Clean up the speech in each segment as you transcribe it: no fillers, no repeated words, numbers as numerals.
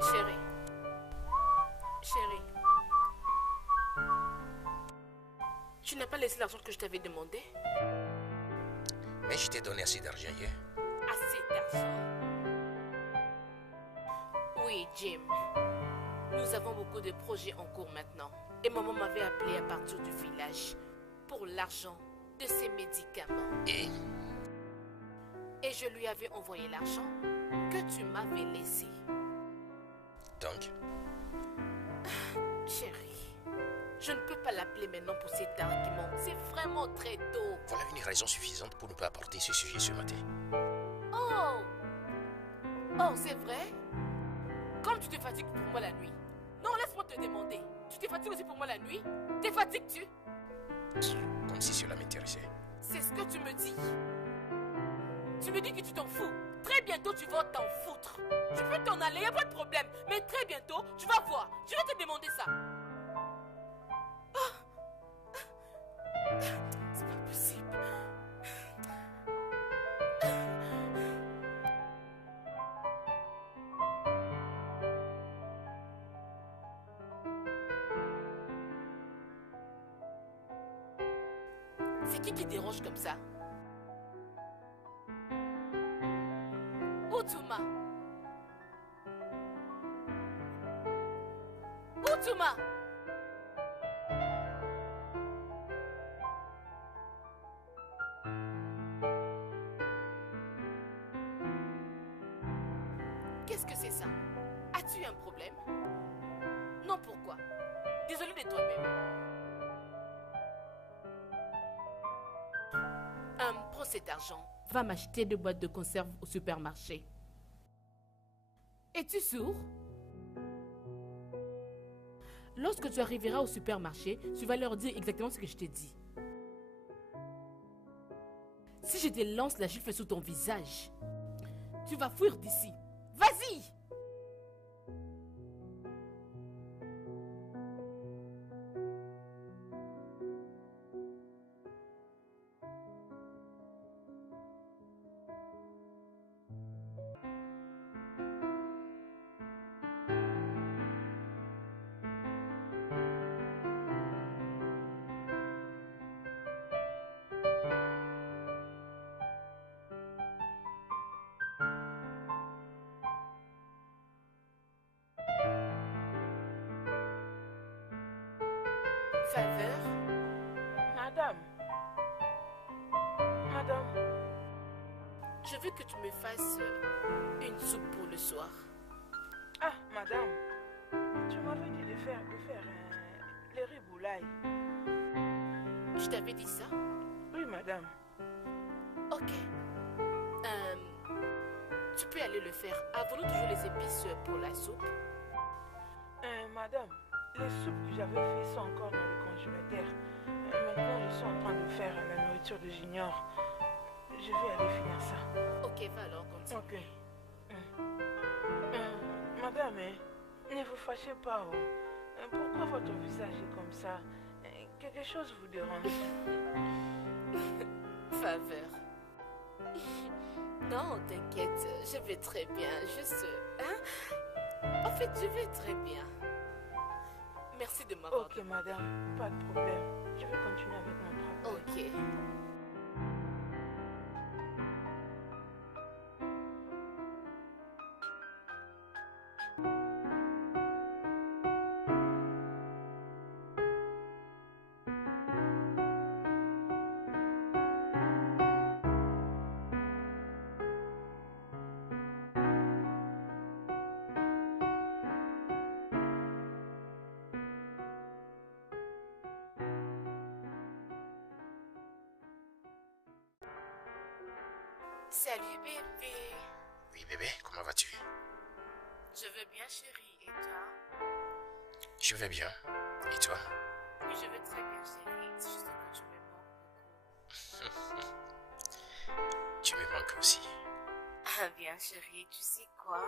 Chérie, chérie, tu n'as pas laissé l'argent que je t'avais demandé? Mais je t'ai donné assez d'argent hier. Assez d'argent? Oui, Jim. Nous avons beaucoup de projets en cours maintenant. Et maman m'avait appelé à partir du village pour l'argent de ses médicaments. Et je lui avais envoyé l'argent que tu m'avais laissé. Donc, Chérie, je ne peux pas l'appeler maintenant pour cet argument. C'est vraiment très tôt. voilà une raison suffisante pour ne pas apporter ce sujet ce matin. Oh! Oh, c'est vrai? Comme tu te fatigues pour moi la nuit. Non, laisse-moi te demander. Tu te fatigues aussi pour moi la nuit? Te fatigues-tu? Comme si cela m'intéressait. C'est ce que tu me dis. Tu me dis que tu t'en fous. Très bientôt, tu vas t'en foutre. Tu peux t'en aller, y a pas de problème. Mais très bientôt, tu vas voir. Je vais te demander ça. C'est pas possible. C'est qui dérange comme ça? Outouma. Outouma. Qu'est-ce que c'est ça? As-tu un problème? Non, pourquoi? Désolé de toi-même. Prends cet argent. Va m'acheter 2 boîtes de conserve au supermarché. Es-tu sourd? Lorsque tu arriveras au supermarché, tu vas leur dire exactement ce que je t'ai dit. Si je te lance la gifle sous ton visage, tu vas fuir d'ici. Vas-y! Faveur? Madame. Je veux que tu me fasses une soupe pour le soir. Ah, madame. Tu m'avais dit de faire les riz boulaye. Je t'avais dit ça? Oui, madame. Ok. Tu peux aller le faire. Avons-nous toujours les épices pour la soupe? Madame, les soupes que j'avais faites sont encore dans le congélateur. Maintenant, je suis en train de faire la nourriture de Junior. Je vais aller finir ça. Ok, va alors, continue. Ok. Madame, ne vous fâchez pas. Pourquoi votre visage est comme ça? Quelque chose vous dérange? Faveur. Non, t'inquiète, je vais très bien. Juste... Hein? En fait, je vais très bien. Merci de m'avoir... Ok, madame, pas de problème. Je vais continuer avec mon travail. Ok. Salut bébé. Oui, bébé, comment vas-tu? Je vais bien chérie, et toi? Je vais bien. Et toi? Oui, je vais très bien chérie. C'est juste que tu me manques beaucoup. Tu me manques aussi. Ah bien chérie, tu sais quoi?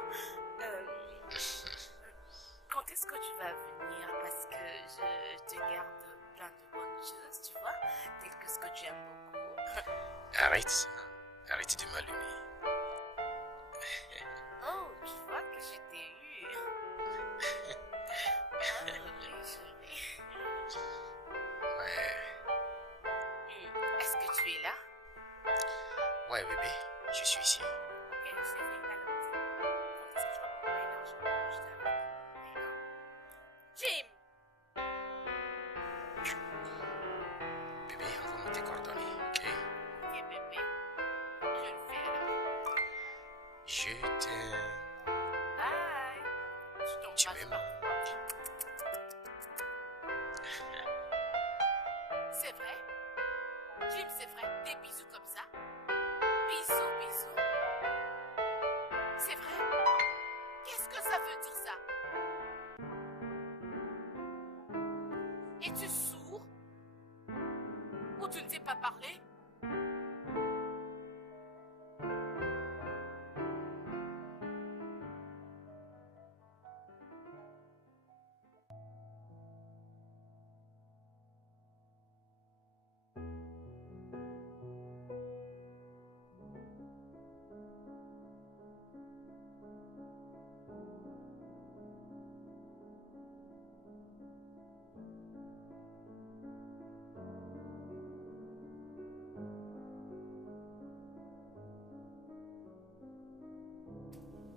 Quand est-ce que tu vas venir? Parce que je te garde plein de bonnes choses, tu vois, telles que ce que tu aimes beaucoup. Arrête. Arrête de m'allumer. Oh, tu vois que je t'ai eu. Oh, oui, chérie. Ouais. Est-ce que tu es là? Ouais, bébé. Je suis ici. Ok, chérie, alors dis-moi, quand est-ce que je vais m'envoyer l'argent pour acheter un vêtement? Jim! Bébé, envoie-moi tes coordonnées, ok? Ok, bébé. Je le fais alors. Je t'aime. Bye. Je t'embrasse Tu m'aimes? partout. C'est vrai? Jim, c'est vrai? Des bisous comme ça? Bisous, bisous. C'est vrai? Qu'est-ce que ça veut dire ça? Es-tu sourd? Ou tu ne sais pas parler?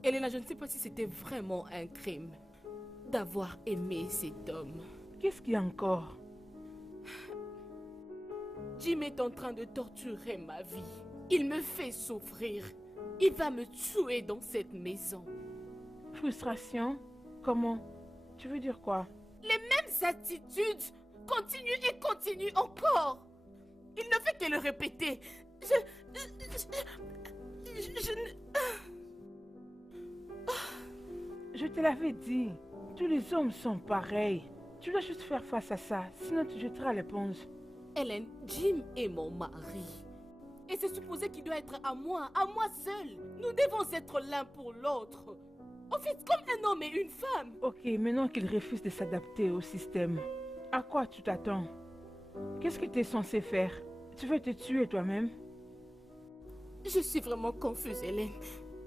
Elena, je ne sais pas si c'était vraiment un crime d'avoir aimé cet homme. Qu'est-ce qu'il y a encore? Jim est en train de torturer ma vie. Il me fait souffrir. Il va me tuer dans cette maison. Frustration? Comment? Tu veux dire quoi? Les mêmes attitudes continuent et continuent encore. Il ne fait que le répéter. Je te l'avais dit. Tous les hommes sont pareils. Tu dois juste faire face à ça, sinon tu jetteras l'éponge. Hélène, Jim est mon mari. Et c'est supposé qu'il doit être à moi seul. Nous devons être l'un pour l'autre. En fait, comme un homme et une femme. Ok, maintenant qu'il refuse de s'adapter au système, à quoi tu t'attends? Qu'est-ce que tu es censé faire? Tu veux te tuer toi-même? Je suis vraiment confuse, Hélène.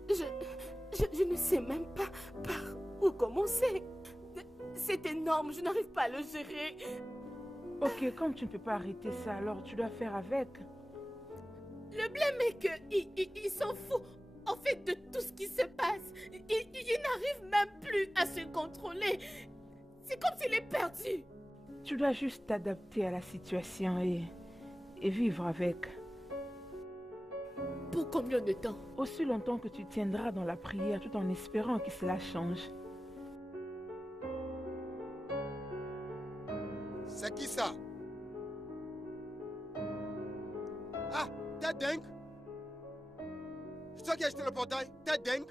Je ne sais même pas par où commencer. C'est énorme, je n'arrive pas à le gérer. Ok, comme tu ne peux pas arrêter ça, alors tu dois faire avec. Le blême est qu'il s'en fout, en fait, de tout ce qui se passe. Il n'arrive même plus à se contrôler. C'est comme s'il est perdu. Tu dois juste t'adapter à la situation et vivre avec. Pour combien de temps? Aussi longtemps que tu tiendras dans la prière tout en espérant que cela change. C'est qui ça? Ah, t'es dingue? C'est toi qui as acheté le portail? T'es dingue?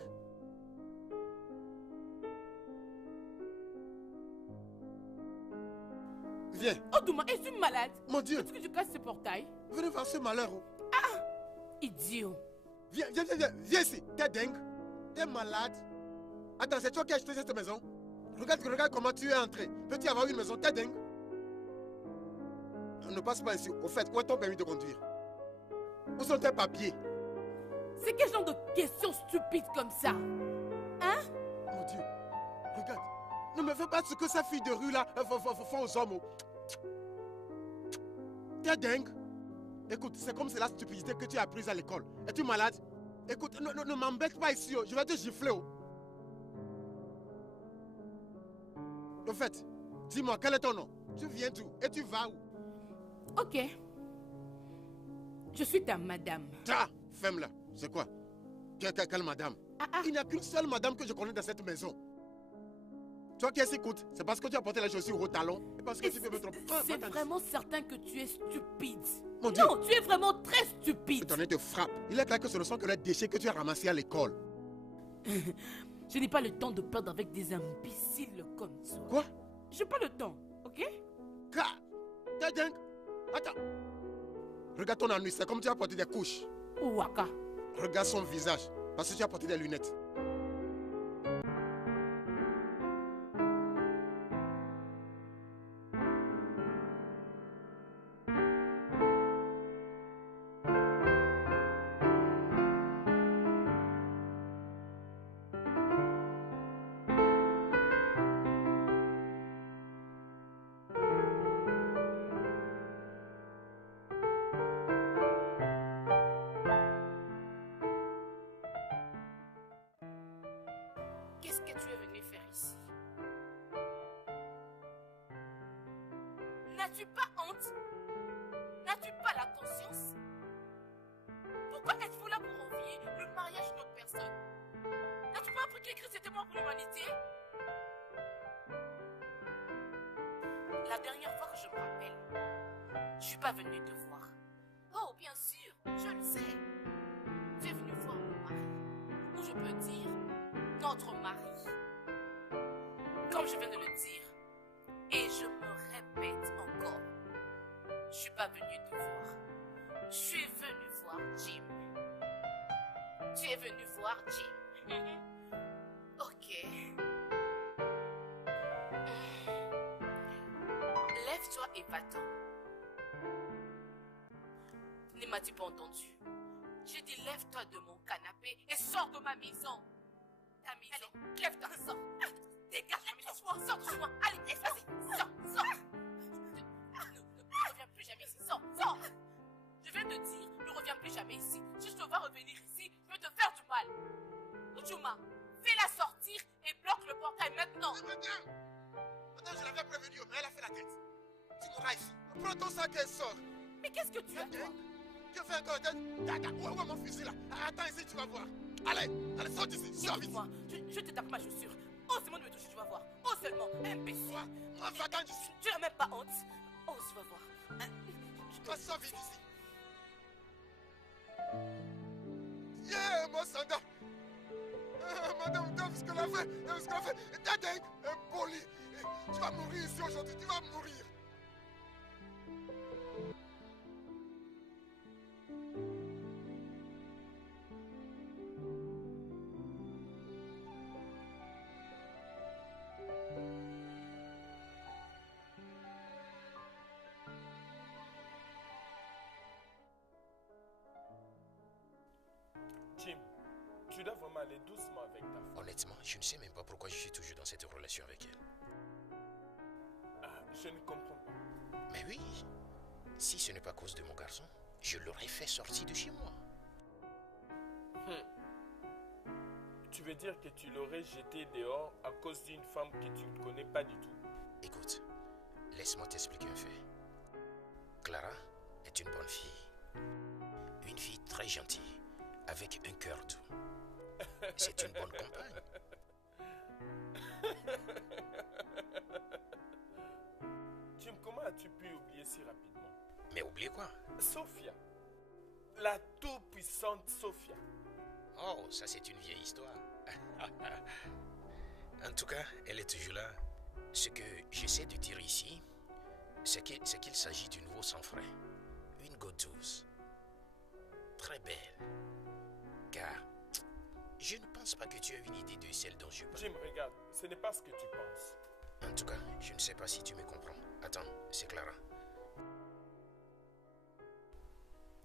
Viens. Oh, Douma, es-tu malade? Mon Dieu. Est-ce que tu casses ce portail? Venez voir ce malheur. Oh. Idiot. Viens viens ici. T'es dingue? T'es malade? Attends, c'est toi qui as acheté cette maison? Regarde comment tu es entré. Peux-tu avoir une maison? T'es dingue? Ne passe pas ici. Au fait, où est ton permis de conduire? Où sont tes papiers? C'est quel genre de questions stupides comme ça? Hein? Mon Dieu. Regarde. Ne me fais pas ce que sa fille de rue là font aux hommes. T'es dingue? Écoute, c'est comme c'est la stupidité que tu as apprise à l'école. Es-tu malade? Écoute, ne m'embête pas ici. Je vais te gifler. Au fait, dis-moi, quel est ton nom? Tu viens d'où? Et tu vas où? Ok. Je suis ta madame. Ta femme là, c'est quoi? Quelle madame? Il n'y a qu'une seule madame que je connais dans cette maison. Toi qui écoutes, c'est parce que tu as porté les chaussures au talon et parce que tu peux me tromper. C'est vraiment certain que tu es stupide. Mon Dieu. Non, tu es vraiment très stupide. Ton nez te frappe. Il est clair que ce ne sont que les déchets que tu as ramassés à l'école. Je n'ai pas le temps de perdre avec des imbéciles comme toi. Quoi? J'ai pas le temps, ok? T'es dingue? Attends. Regarde ton anus, c'est comme tu as porté des couches. Ouaka. Regarde son visage, parce que tu as porté des lunettes. Qu'est-ce que tu es venu faire ici? N'as-tu pas honte? N'as-tu pas la conscience? Pourquoi êtes-vous là pour envier le mariage d'une autre personne? N'as-tu pas appris que Christ était mort pour l'humanité? La dernière fois que je me rappelle, je suis pas venue te voir. Oh, bien sûr, je le sais. Tu es venu voir mon mari. Ou je peux dire, notre mari. Comme je viens de le dire, et je me répète encore, je suis pas venue te voir. Je suis venue voir Jim. Tu es venu voir Jim. Ok. Lève-toi et va-t'en. Ne m'as-tu pas entendu? J'ai dit lève-toi de mon canapé et sors de ma maison. Ta maison. Allez, lève-toi, sors. Dégage la maison. Sors de chez moi. Allez, vas-y, sors, sors. Ne reviens plus jamais ici. Sors, sors. Je viens de dire, ne reviens plus jamais ici. Si je te vois revenir ici, je vais te faire du mal. Ujuma, fais-la sortir et bloque le portail maintenant. Madame, je l'avais prévenu, mais elle a fait la tête. Tu mourras ici. Prends ton sac et sors. Mais qu'est-ce que tu as, toi? Que fais encore? Où est mon fusil là? Attends ici, tu vas voir. Allez, allez, sors d'ici, sors vite. Écoute-moi, je te tape ma chaussure. Oh, seulement de me toucher, tu vas voir. Oh, seulement, imbécile. Moi, va-t'en d'ici. Tu n'as même pas honte. Oh, tu vas voir. Toi, sors vite d'ici. Yeah, mon soldat. Madame, t'as vu ce qu'elle a fait? T'as vu ce qu'elle a fait? T'as dingue, impoli. Tu vas mourir ici aujourd'hui, tu vas mourir. Jim, tu dois vraiment aller doucement avec ta femme. Honnêtement, je ne sais même pas pourquoi je suis toujours dans cette relation avec elle. Ah, je ne comprends pas. Mais oui, si ce n'est pas à cause de mon garçon, je l'aurais fait sortir de chez moi. Tu veux dire que tu l'aurais jeté dehors à cause d'une femme que tu ne connais pas du tout? Écoute, laisse-moi t'expliquer un fait. Clara est une bonne fille. Une fille très gentille, avec un cœur doux. C'est une bonne compagne. Jim, comment as-tu pu oublier si rapidement? Mais oublie quoi? Sophia. La tout-puissante Sophia. Oh, ça c'est une vieille histoire. En tout cas, elle est toujours là. Ce que j'essaie de dire ici, c'est qu'il s'agit d'une nouveau sans frais. Une godeuse. Très belle. Car je ne pense pas que tu aies une idée de celle dont je parle. Jim, regarde, ce n'est pas ce que tu penses. En tout cas, je ne sais pas si tu me comprends. Attends, c'est Clara.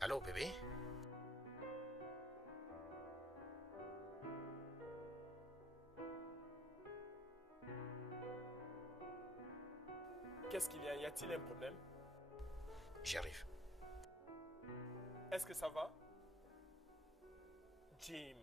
Allô, bébé? Qu'est-ce qu'il y a? Y a-t-il un problème? J'arrive. Est-ce que ça va? Jim.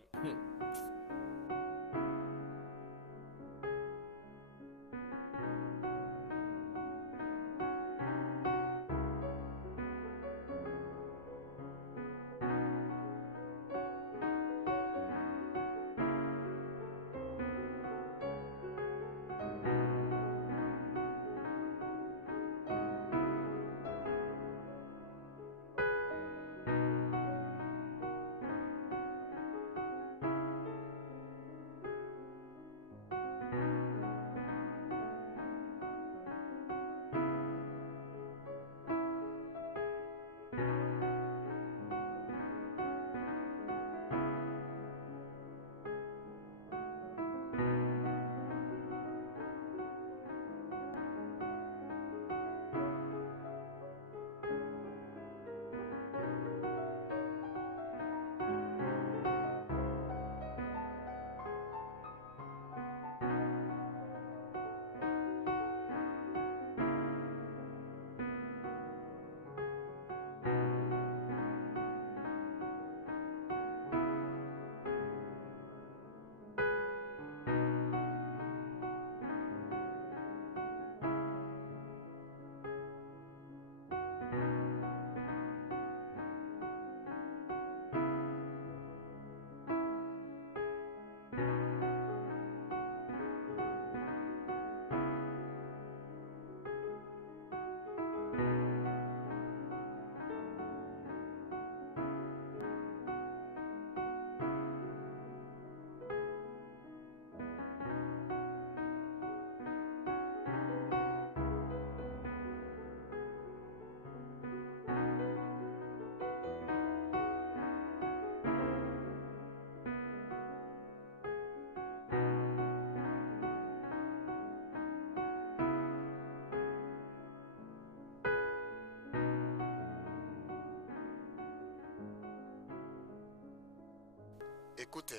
Écoute,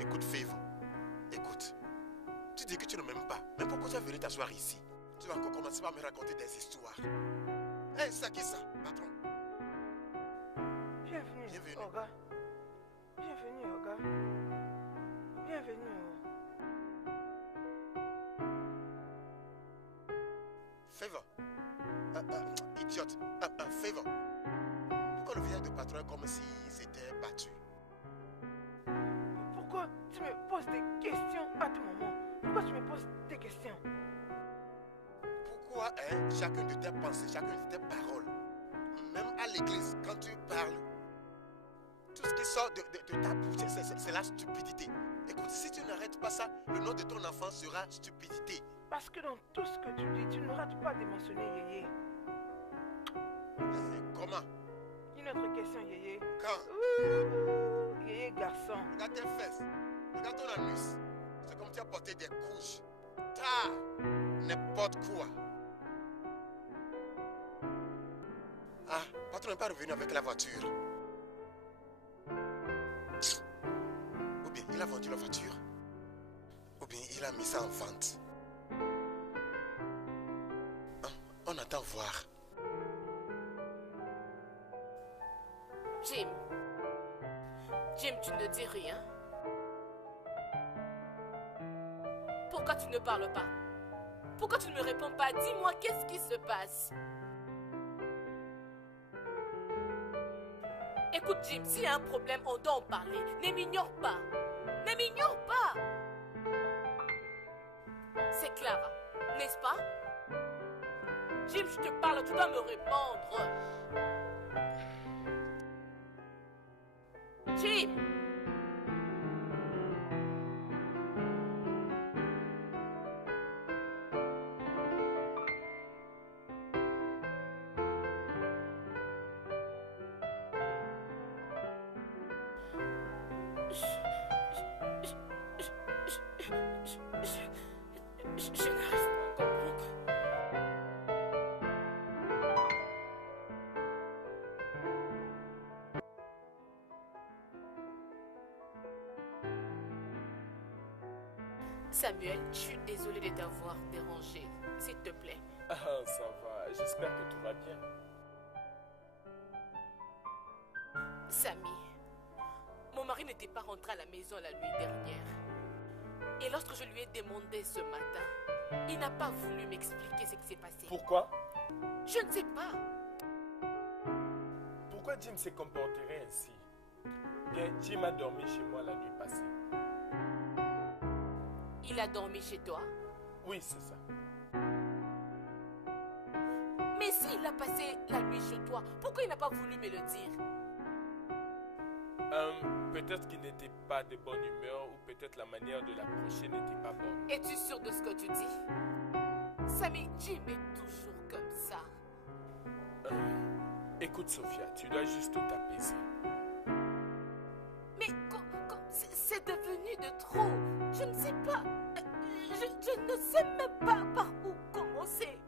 écoute, Favor. Écoute. Tu dis que tu ne m'aimes pas. Mais pourquoi tu es venu t'asseoir ici? Tu vas encore commencer par me raconter des histoires. Hé, ça qui est ça, patron? Bienvenue, Bienvenue. Oga. Bienvenue, Oga. Bienvenue. Favor. Idiote. Favor. Pourquoi le visage de patron est comme s'ils étaient battus? Pourquoi tu me poses des questions à tout moment? Pourquoi tu me poses des questions? Pourquoi chacune de tes pensées, chacune de tes paroles, même à l'église, quand tu parles, tout ce qui sort de ta bouche, c'est la stupidité. Écoute, si tu n'arrêtes pas ça, le nom de ton enfant sera stupidité. Parce que dans tout ce que tu dis, tu ne rates pas de mentionner Yéyé. Comment? Une autre question, Yéyé. Quand? Ouh, Yéyé garçon. Regarde tes fesses, regarde ton anus. C'est comme si tu as porté des couches. Ta, n'importe quoi. Ah, patron n'est pas revenu avec la voiture. Ou bien il a vendu la voiture. Ou bien il a mis ça en vente. On attend voir. Jim, tu ne dis rien. Pourquoi tu ne parles pas? Pourquoi tu ne me réponds pas? Dis-moi, qu'est-ce qui se passe? Écoute, Jim, s'il y a un problème, on doit en parler. Ne m'ignore pas. Ne m'ignore pas. C'est Clara, n'est-ce pas? Jim, je te parle, tu dois me répondre. Jim! Je n'arrive pas à comprendre. Samuel, je suis désolée de t'avoir dérangé. S'il te plaît. Ah, ça va. J'espère que tout va bien. Samy, mon mari n'était pas rentré à la maison la nuit dernière. Et lorsque je lui ai demandé ce matin, il n'a pas voulu m'expliquer ce qui s'est passé. Pourquoi? Je ne sais pas. Pourquoi Jim se comporterait ainsi? Bien, Jim a dormi chez moi la nuit passée. Il a dormi chez toi? Oui, c'est ça. Mais s'il a passé la nuit chez toi, pourquoi il n'a pas voulu me le dire? Peut-être qu'il n'était pas de bonne humeur ou peut-être la manière de l'approcher n'était pas bonne. Es-tu sûr de ce que tu dis? Samy, Jim est toujours comme ça. Écoute, Sophia, tu dois juste t'apaiser. Mais c'est devenu de trop. Je ne sais pas. Je ne sais même pas par où commencer.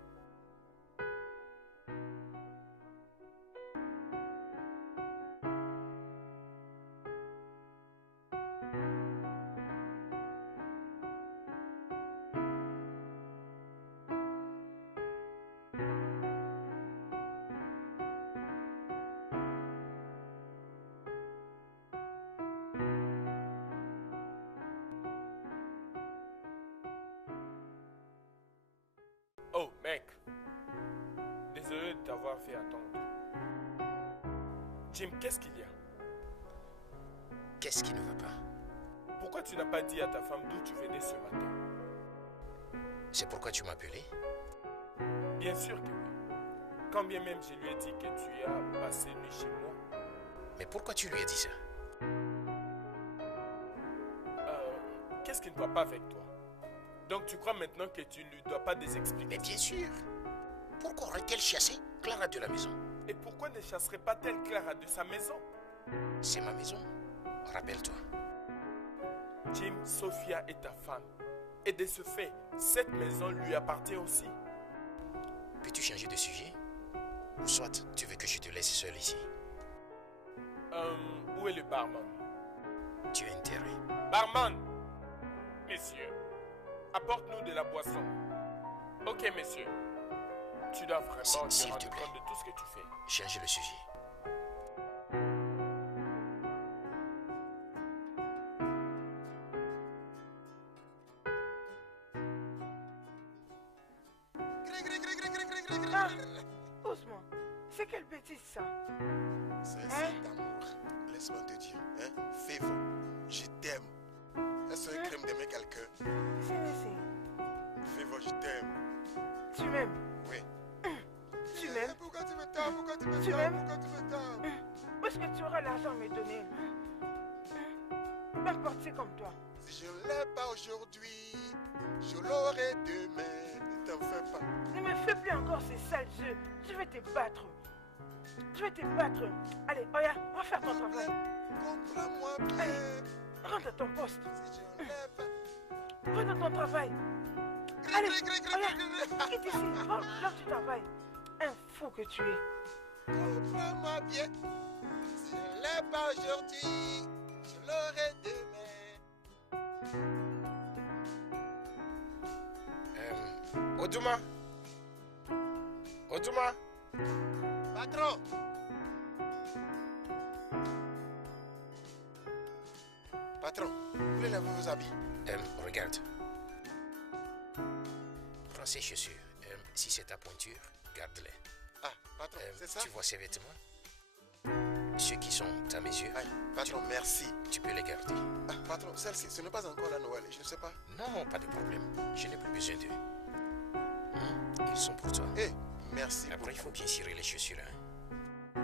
Oh, mec. Désolé de t'avoir fait attendre. Jim, qu'est-ce qu'il y a? Qu'est-ce qui ne va pas? Pourquoi tu n'as pas dit à ta femme d'où tu venais ce matin? C'est pourquoi tu m'as appelé? Bien sûr que oui. Quand bien même je lui ai dit que tu as passé nuit chez moi. Mais pourquoi tu lui as dit ça? Qu'est-ce qui ne va pas avec toi? Donc tu crois maintenant que tu ne lui dois pas des Mais explications? bien sûr. Pourquoi aurait-elle chassé Clara de la maison? Et pourquoi ne chasserait pas-elle Clara de sa maison? C'est ma maison. Rappelle-toi. Jim, Sophia est ta femme. Et de ce fait, cette maison lui appartient aussi. Peux-tu changer de sujet? Ou soit tu veux que je te laisse seul ici? Où est le barman? tu as intérêt. Barman, messieurs, apporte-nous de la boisson. Ok, messieurs. Tu dois vraiment te S'il rendre te plaît. compte de tout ce que tu fais. Change le sujet. Ah, Ousmane, c'est quelle bêtise ça? C'est un Hein? signe d'amour. Laisse-moi te dire. Hein? Favor, je t'aime. Est-ce un Hein? crime d'aimer quelqu'un? C'est. Favor, je t'aime. Tu m'aimes? Oui. Tu m'aimes? Pourquoi tu me tapes? Pourquoi tu me Tu tapes? m'aimes? Pourquoi tu me tapes? Où est-ce que tu auras l'argent à me donner? N'importe, c'est comme toi. Si je ne l'ai pas aujourd'hui, je l'aurai demain. Ne t'en fais pas. Ne me fais plus encore ces sales jeux. Je vais te battre. Je vais te battre. Allez, Oya, va faire ton travail. Comprends-moi Allez, bien. rentre à ton poste. Si je ne l'ai pas. Va dans ton travail. Allez, Oya, quitte ici. Va là où tu travailles. Un fou que tu es. Comprends-moi bien. Si je ne l'ai pas aujourd'hui, je l'aurai demain. Oduma. Oduma. Patron. Patron, vous voulez laver vos habits? Regarde. Prends ces chaussures. Si c'est ta pointure, garde-les. Ah, patron, c'est ça? Tu vois ces vêtements? Ceux qui sont à mes yeux, Aïe, patron, merci. tu peux les garder. Ah, patron, celle-ci, ce n'est pas encore la Noël, je ne sais pas. Non, pas de problème. Je n'ai plus besoin d'eux. Ils sont pour toi. Eh, merci Après, il faut bien cirer les chaussures. Hein.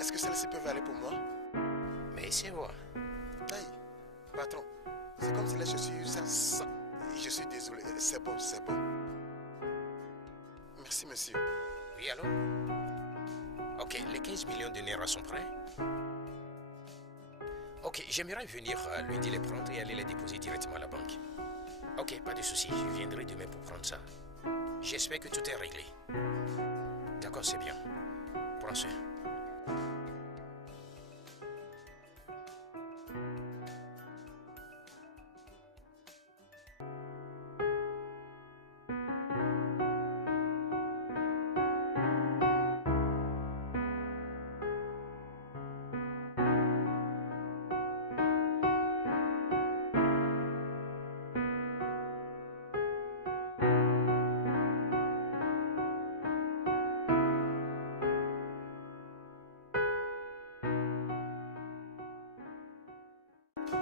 Est-ce que celles-ci peuvent aller pour moi? Mais c'est voir. Aïe, patron, c'est comme si les chaussures, ça sent. Je suis désolé, c'est bon, c'est bon. Merci, monsieur. Oui, allô? Ok, les 15 millions de Naira sont prêts? Ok, j'aimerais venir lundi les prendre et aller les déposer directement à la banque. Ok, pas de souci, je viendrai demain pour prendre ça. J'espère que tout est réglé. D'accord, c'est bien. Prends soin.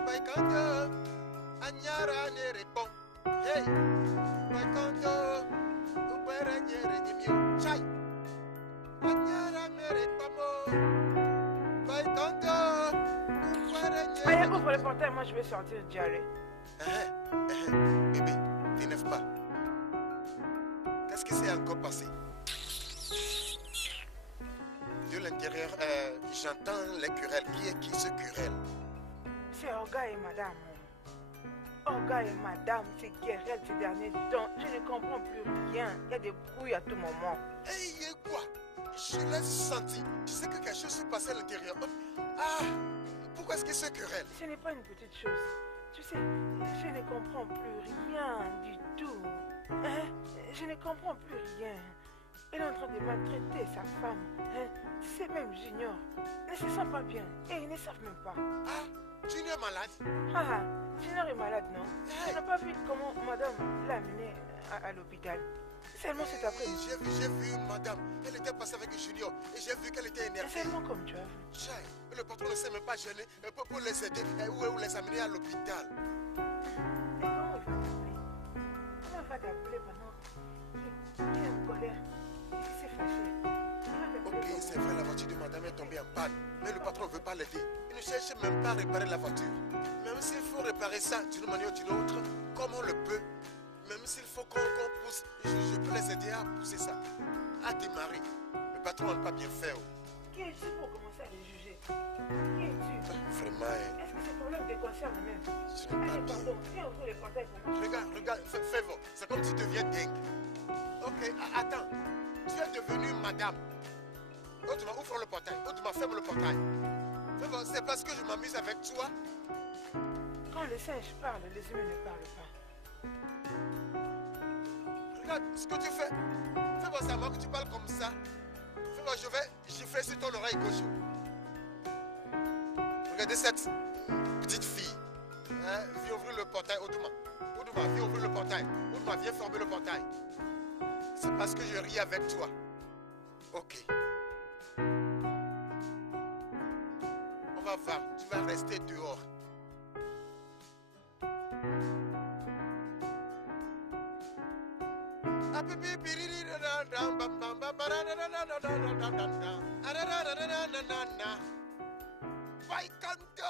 Baikondo, Anyara ne répond. Hey, Baikondo, Ubera nyere nyimio. Chai, Anyara me répond. Baikondo, Ubera Allez, nyere. ouvre le portail, moi je vais sortir d'y aller. Bébé, t'énerve pas. Qu'est-ce qui s'est encore passé? De l'intérieur, j'entends les querelles. Qui est qui se querelle? C'est Olga et madame. Olga et madame se querellent ces derniers temps. Je ne comprends plus rien. Il y a des brouilles à tout moment. Hey, quoi? Je l'ai senti. Je sais que quelque chose s'est passé à l'intérieur. Ah, pourquoi est-ce qu'ils se querellent? Ce n'est pas une petite chose. Tu sais, je ne comprends plus rien du tout. Hein? Je ne comprends plus rien. Il est en train de maltraiter sa femme. Hein? C'est même Junior. Il ne se sent pas bien. Et ils ne savent même pas. Ah, Junior malade? Ah, Junior est malade, non? Hey. Tu n'as pas vu comment madame l'a amené à l'hôpital? Seulement cet après-midi. J'ai vu madame. Elle était passée avec Junior. Et j'ai vu qu'elle était Et énervée. seulement comme tu as vu. Chai, le patron ne s'est même pas gêné pour les aider ou les amener à l'hôpital. Et comment il va t'appeler? Comment il va t'appeler maintenant? Il est en colère. Il s'est fâché. Il va t'appeler Ok, comment? c'est vrai, la voiture de madame est tombée en panne. Mais le patron ne veut pas l'aider. Il ne cherche même pas à réparer la voiture. Même s'il faut réparer ça d'une manière ou d'une autre, comme on le peut, même s'il faut qu'on pousse, je peux les aider à pousser ça, à démarrer. Le patron n'a pas bien fait. Oh. Qui es-tu pour commencer à les juger? Qui es-tu? Vraiment, Est-ce que ce problème te concerne même? ce n'est pas Allez, bien. pardon, viens ouvrir le portail pour moi. Regarde, fais-le. C'est comme si tu deviens dingue. Ok, attends. Tu es devenue madame. Oudma, ouvre le portail. Oudma, ferme le portail. Favor, c'est parce que je m'amuse avec toi. Quand les singes parlent, les humains ne parlent pas. Regarde ce que tu fais. Favor, c'est à moi que tu parles comme ça. Favor, je vais gifler sur ton oreille gauche. Regardez cette petite fille. Hein? Viens ouvrir le portail, Odouma. Odouma, viens ouvrir le portail. Odouma, viens fermer le portail. C'est parce que je ris avec toi. Ok. On va voir. Tu vas rester dehors. Vai canto!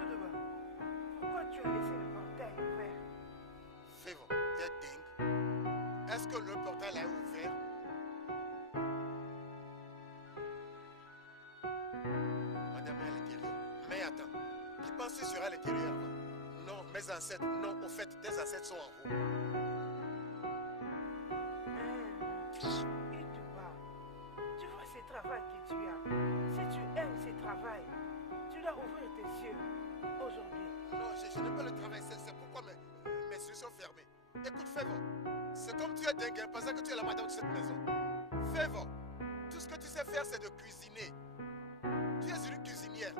Odouma, pourquoi tu as laissé le portail ouvert? Favor, t'es dingue. Est-ce que le portail est ouvert? Madame est à l'intérieur. Mais attends, qui pensait sur à l'intérieur? Non, mes ancêtres, non, au fait, tes ancêtres sont en haut. Et tu vois ce travail que tu as. Si tu aimes ce travail, tu dois ouvrir tes yeux aujourd'hui. Non, je n'aime pas le travail, c'est pourquoi mes yeux sont fermés. Écoute, Favor, c'est comme tu es dingue, hein, parce que tu es la madame de cette maison. Favor, tout ce que tu sais faire, c'est de cuisiner. Tu es une cuisinière.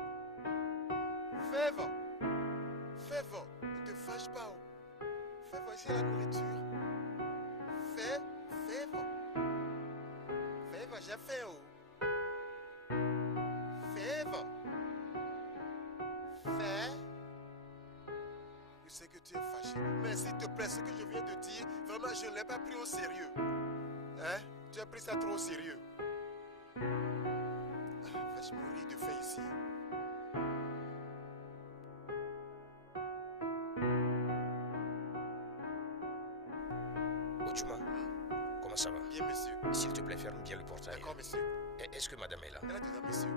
Favor, Favor, ne te fâche pas. Oh. Favor, ici la nourriture. Favor. Favor, j'ai faim. Oh. Favor. Je sais que tu es fâché. Mais s'il te plaît, ce que je viens de dire, vraiment, je ne l'ai pas pris au sérieux. Hein? Tu as pris ça trop au sérieux. Fais-je mourir de faim ici. Ojuma, comment ça va? Bien, monsieur. S'il te plaît, ferme bien le portail. D'accord, monsieur. Est-ce que madame est là? Elle est dedans, monsieur.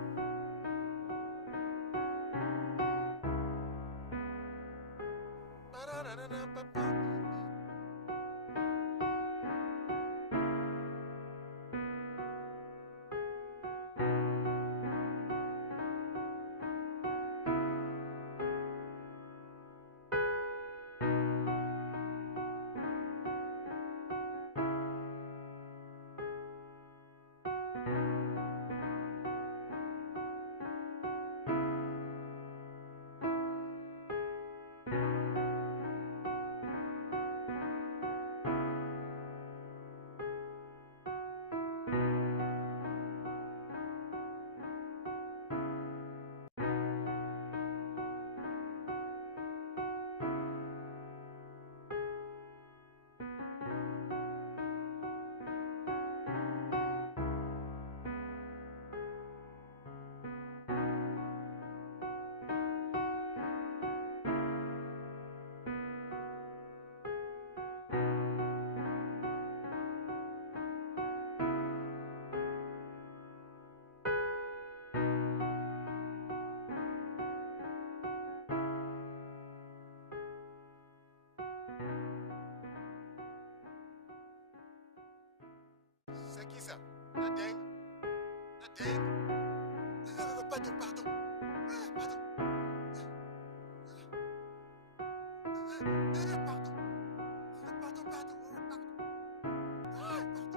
C'est qui ça? La dingue? La dingue? Pardon. Pardon. Ah, pardon.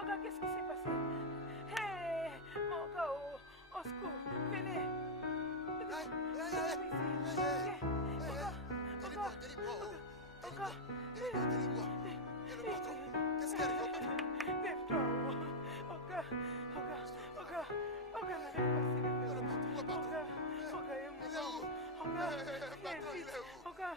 Oga, qu'est-ce qui s'est passé? Hey, mon gars, au secours, venez. Qu'est-ce qui arrive au patron? Lève-toi, Oga, n'arrive pas, Oga, aime-moi. Oga, viens vite, Oga.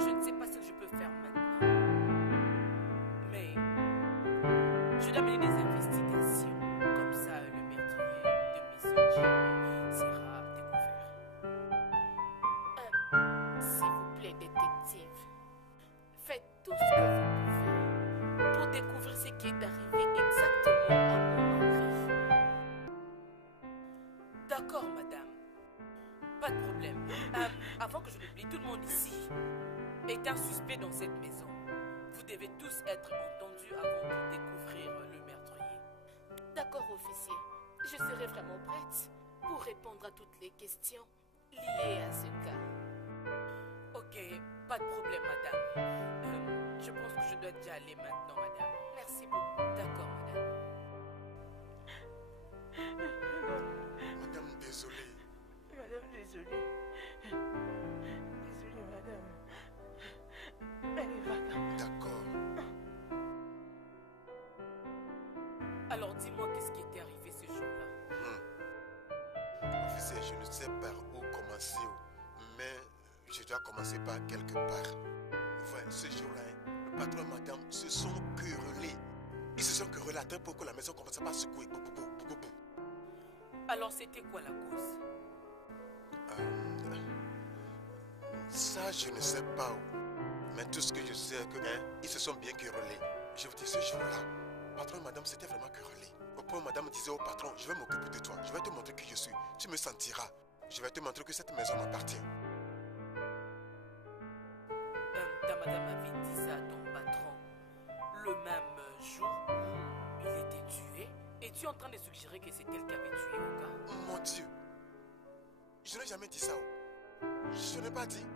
Je ne sais pas ce que je peux faire maintenant. Mais je dois mener des investigations. Comme ça, le meurtrier de Monsieur Jim sera découvert. S'il vous plaît, détective, faites tout ce que vous pouvez pour découvrir ce qui est arrivé exactement à mon mari. D'accord, madame. Pas de problème. Avant que je l'oublie, tout le monde ici est un suspect dans cette maison. Vous devez tous être entendus avant de découvrir le meurtrier. D'accord, officier. Je serai vraiment prête pour répondre à toutes les questions liées à ce cas. Ok, pas de problème, madame. Je pense que je dois déjà aller maintenant, madame. Merci beaucoup. D'accord, madame. Madame, désolé. Madame, désolée. Désolée, madame. Allez, va. D'accord. Alors, dis-moi, qu'est-ce qui était arrivé ce jour-là? Officier, je ne sais par où commencer, mais je dois commencer par quelque part. Enfin, ce jour-là, le patron et madame se sont querellés. Ils se sont querellés à tel point que la maison commençait pas à secouer. Bou, bou, bou, bou, bou. Alors, c'était quoi la cause? Ça, je ne sais pas. Mais tout ce que je sais, c'est que ils se sont bien querellés. Je vous dis, ce jour-là, patron et madame s'étaient vraiment querellés. Au point où madame disait au patron, je vais m'occuper de toi, je vais te montrer qui je suis, tu me sentiras. Je vais te montrer que cette maison m'appartient. Ta madame avait dit ça à ton patron le même jour où il était tué. Et tu es en train de suggérer que c'est elle qui avait tué Oga? Mon Dieu, je n'ai jamais dit ça. Je n'ai pas dit.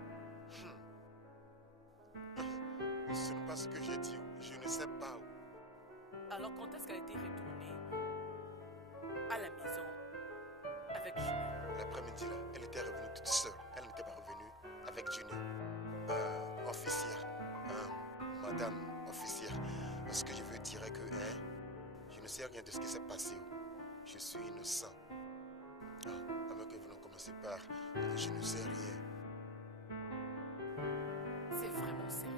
Ce n'est pas ce que j'ai dit. Je ne sais pas. Alors quand est-ce qu'elle était retournée à la maison avec Junior? L'après-midi là, elle était revenue toute seule. Elle n'était pas revenue avec Junior. Officière. Madame officière. Ce que je veux dire est que je ne sais rien de ce qui s'est passé. Je suis innocent. Avant que vous ne commenciez par je ne sais rien. C'est vraiment sérieux.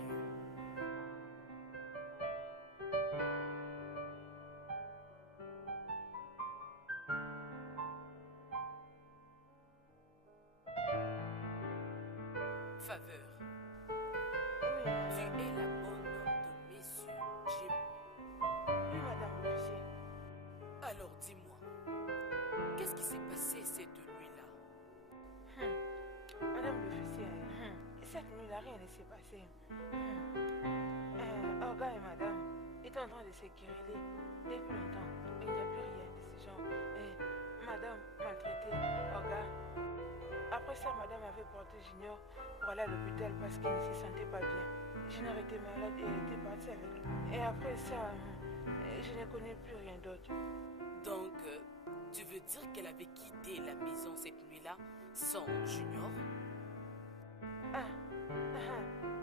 Faveur. Oui, Tu es la bonne de Monsieur Jim. oui, madame l'officier. Alors dis-moi, qu'est-ce qui s'est passé cette nuit-là? Madame l'officier, cette nuit-là, rien ne s'est passé. Oga et madame étaient en train de se quereller depuis longtemps. Il n'y a plus rien de ce genre. Madame maltraitait Oga. Après ça, madame avait porté Junior pour aller à l'hôpital parce qu'il ne se sentait pas bien. Génère était malade et elle était partie avec lui. Et après ça, je ne connais plus rien d'autre. Donc, tu veux dire qu'elle avait quitté la maison cette nuit-là sans Junior?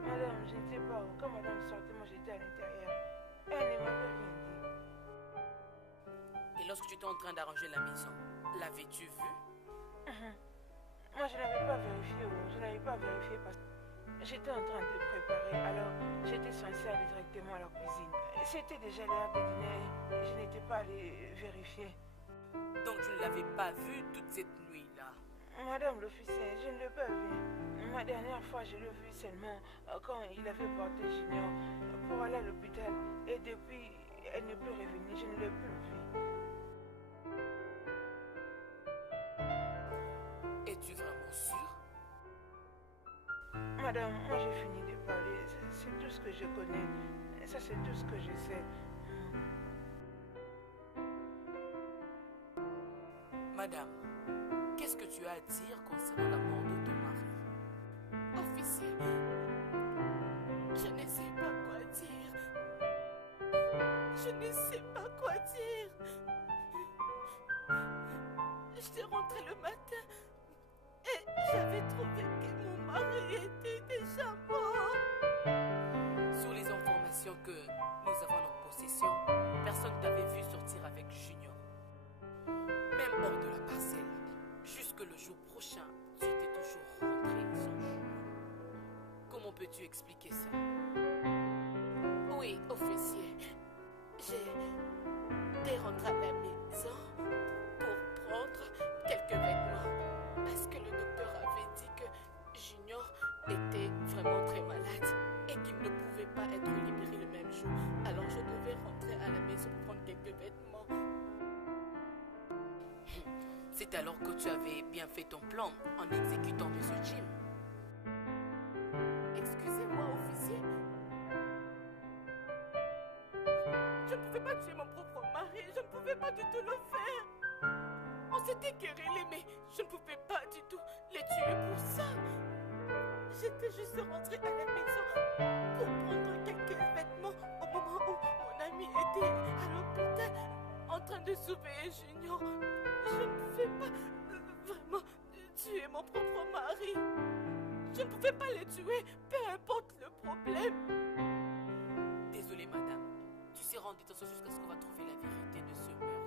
Madame, je ne sais pas où. Quand madame sortait, moi j'étais à l'intérieur. Elle ne m'avait rien dit. Et lorsque tu étais en train d'arranger la maison, l'avais-tu vue? Moi je n'avais pas vérifié. Je n'avais pas vérifié parce que j'étais en train de préparer. Alors j'étais censée aller directement à la cuisine. C'était déjà l'heure de dîner. Je n'étais pas allée vérifier. Donc tu ne l'avais pas vue toute cette nuit-là? Madame l'officier, je ne l'ai pas vu. Ma dernière fois, je l'ai vu seulement quand il avait porté Junior pour aller à l'hôpital. Et depuis, elle n'est plus revenue. Je ne l'ai plus vue. Es-tu vraiment sûre? Madame, moi j'ai fini de parler. C'est tout ce que je connais. Ça, c'est tout ce que je sais. Madame, qu'est-ce que tu as à dire concernant la mort de ton mari? Officier, je ne sais pas quoi dire. Je ne sais pas quoi dire. J'étais rentrée le matin et j'avais trouvé que mon mari était déjà mort. Sur les informations que nous avons en possession, personne ne t'avait vu sortir avec Junior. Même hors de la parcelle, jusque le jour prochain, tu étais toujours rentré sans Junior. Comment peux-tu expliquer ça? Oui, officier. J'étais rentrée à la maison pour prendre quelques vêtements parce que le docteur avait dit que Junior était vraiment très malade et qu'il ne pouvait pas être libéré le même jour. Alors je devais rentrer à la maison pour prendre quelques vêtements. C'est alors que tu avais bien fait ton plan en exécutant M. Jim. Excusez-moi, officier. Je ne pouvais pas tuer mon propre mari. Je ne pouvais pas du tout le faire. On s'était querellés, mais je ne pouvais pas du tout les tuer pour ça. J'étais juste rentrée à la maison pour prendre quelques vêtements au moment où mon ami était à l'hôpital en train de surveiller Junior. Je ne pouvais pas vraiment tuer mon propre mari. Je ne pouvais pas les tuer, peu importe le problème. Désolée, madame. Tu sais rendre attention jusqu'à ce qu'on va trouver la vérité de ce meurtre.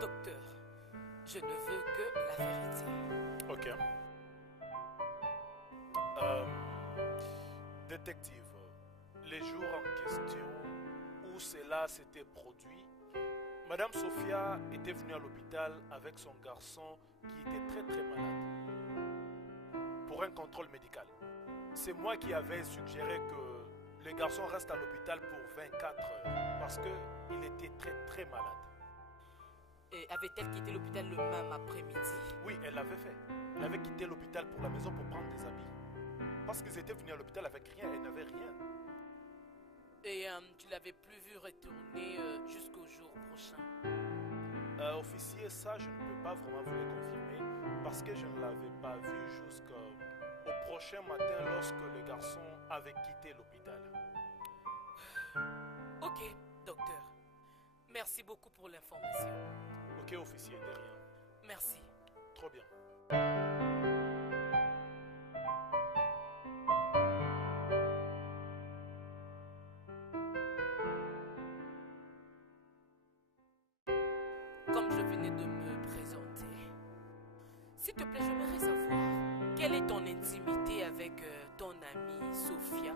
Docteur, je ne veux que la vérité. Ok. Détective, les jours en question où cela s'était produit, Madame Sophia était venue à l'hôpital avec son garçon qui était très très malade pour un contrôle médical. C'est moi qui avais suggéré que le garçon reste à l'hôpital pour 24 heures parce qu'il était très très malade. Et avait-elle quitté l'hôpital le même après-midi? Oui, elle l'avait fait. Elle avait quitté l'hôpital pour la maison pour prendre des habits. Parce qu'ils étaient venus à l'hôpital avec rien, elle n'avait rien. Et tu l'avais plus vu retourner jusqu'au jour prochain. Officier, ça je ne peux pas vraiment vous le confirmer parce que je ne l'avais pas vu jusqu'au prochain matin lorsque le garçon avait quitté l'hôpital. Ok, docteur. Merci beaucoup pour l'information. Ok, officier, de rien. Merci. Trop bien. Comme je venais de me présenter, s'il te plaît, j'aimerais savoir quelle est ton intimité avec ton amie Sophia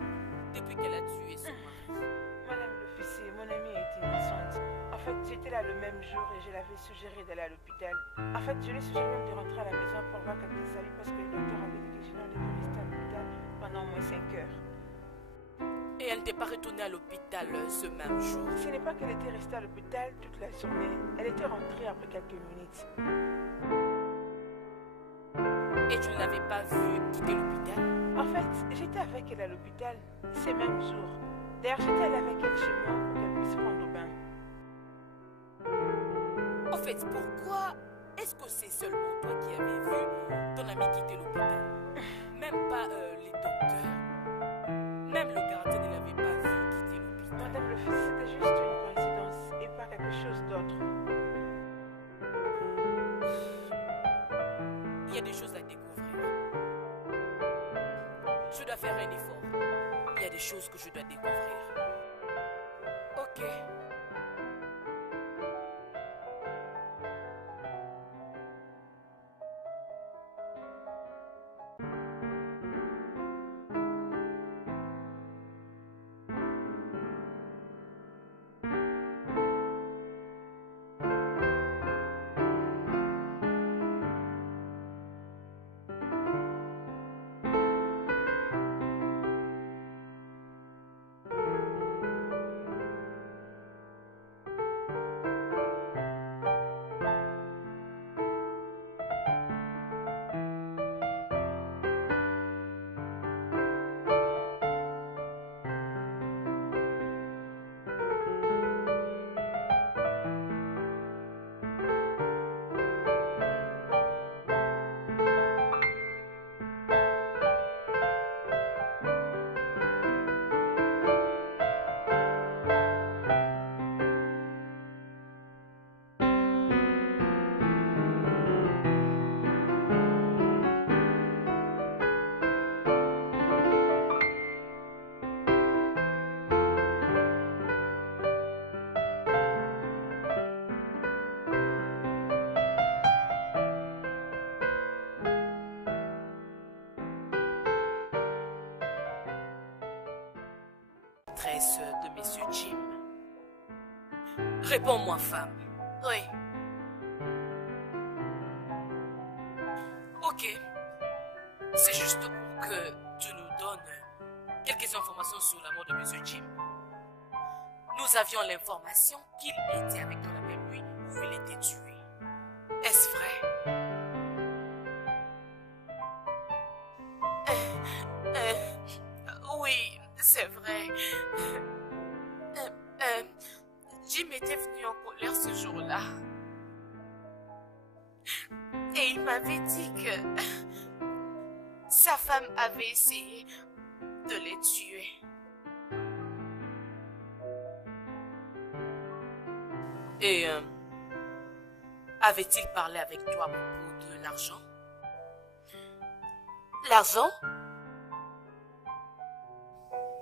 depuis qu'elle a tué son mari. Madame l'officier, mon amie est innocente. En fait, j'étais là le même jour et je l'avais suggéré d'aller à l'hôpital. En fait, je lui ai suggéré même de rentrer à la maison pour voir quelques salut parce que le docteur avait dit que je n'allais pas rester à l'hôpital pendant au moins 5 heures. Et elle n'était pas retournée à l'hôpital ce même jour. Ce n'est pas qu'elle était restée à l'hôpital toute la journée. Elle était rentrée après quelques minutes. Et tu ne l'avais pas vue quitter l'hôpital? En fait, j'étais avec elle à l'hôpital ces mêmes jours. D'ailleurs, j'étais allée avec elle chez moi pour qu'elle puisse prendre au bain. En fait, pourquoi est-ce que c'est seulement toi qui avais vu ton ami quitter l'hôpital? Même pas les docteurs. Même le gardien ne l'avait pas vu quitter l'hôpital. Madame le fils, c'était juste une coïncidence et pas quelque chose d'autre. Il y a des choses à découvrir. Je dois faire un effort. Il y a des choses que je dois découvrir. Ok. Maîtresse de Monsieur Jim. Réponds-moi, femme. Oui. Ok. C'est juste pour que tu nous donnes quelques informations sur la mort de Monsieur Jim. Nous avions l'information qu'il était avec toi la même nuit où il était tué. Est-ce vrai? Oui, c'est vrai. Jim était venu en colère ce jour-là. Et il m'avait dit que sa femme avait essayé de les tuer. Et avait-il parlé avec toi à propos de l'argent? L'argent?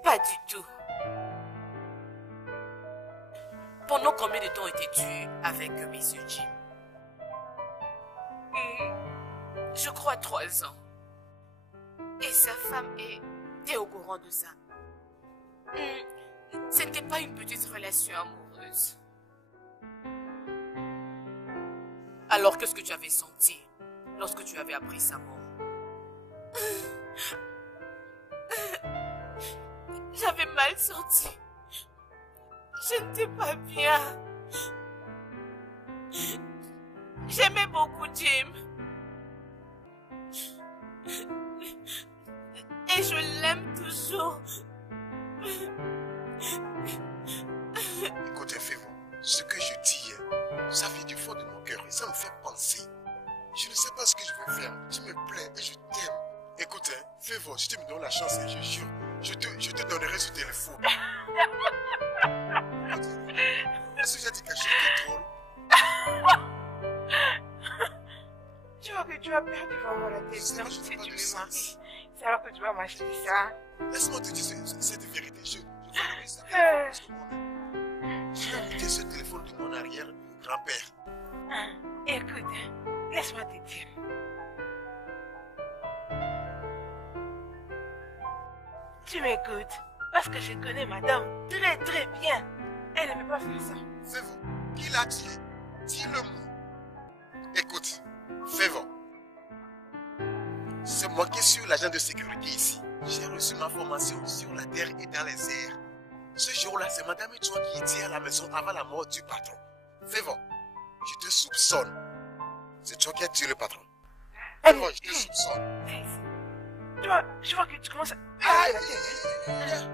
Pas du tout. Pendant combien de temps étais-tu avec Monsieur Jim? Je crois 3 ans. Et sa femme était au courant de ça. Ce n'était pas une petite relation amoureuse. Alors, qu'est-ce que tu avais senti lorsque tu avais appris sa mort? J'avais mal senti. Je n'étais pas bien. J'aimais beaucoup Jim. Et je l'aime toujours. Écoutez, Févo, ce que je dis, ça vient du fond de mon cœur et ça me fait penser. Je ne sais pas ce que je vais faire. Tu me plais et je t'aime. Écoute, Févo, si tu me donnes la chance, je jure, je te donnerai ce téléphone. Est-ce que j'ai dit quelque chose de drôle? Tu vois que tu as perdu vraiment la tête. Non, si tu me maries, c'est alors que tu vas m'acheter ça. Laisse-moi te dire cette vérité. Je valorise ça plus que moi-même. J'ai hérité ce téléphone de mon arrière-grand-père. Écoute, laisse-moi te dire. Tu m'écoutes parce que je connais madame très très bien. Elle ne peut pas faire ça. Févo, qui l'a tué? Dis-le-moi. Écoute, Févo, c'est moi qui suis l'agent de sécurité ici. J'ai reçu ma formation sur la terre et dans les airs. Ce jour-là, c'est madame et toi qui étiez à la maison avant la mort du patron. Févo, je te soupçonne. C'est toi qui as tué le patron. Févo, je te soupçonne. Toi, je vois que tu commences à perdre la tête.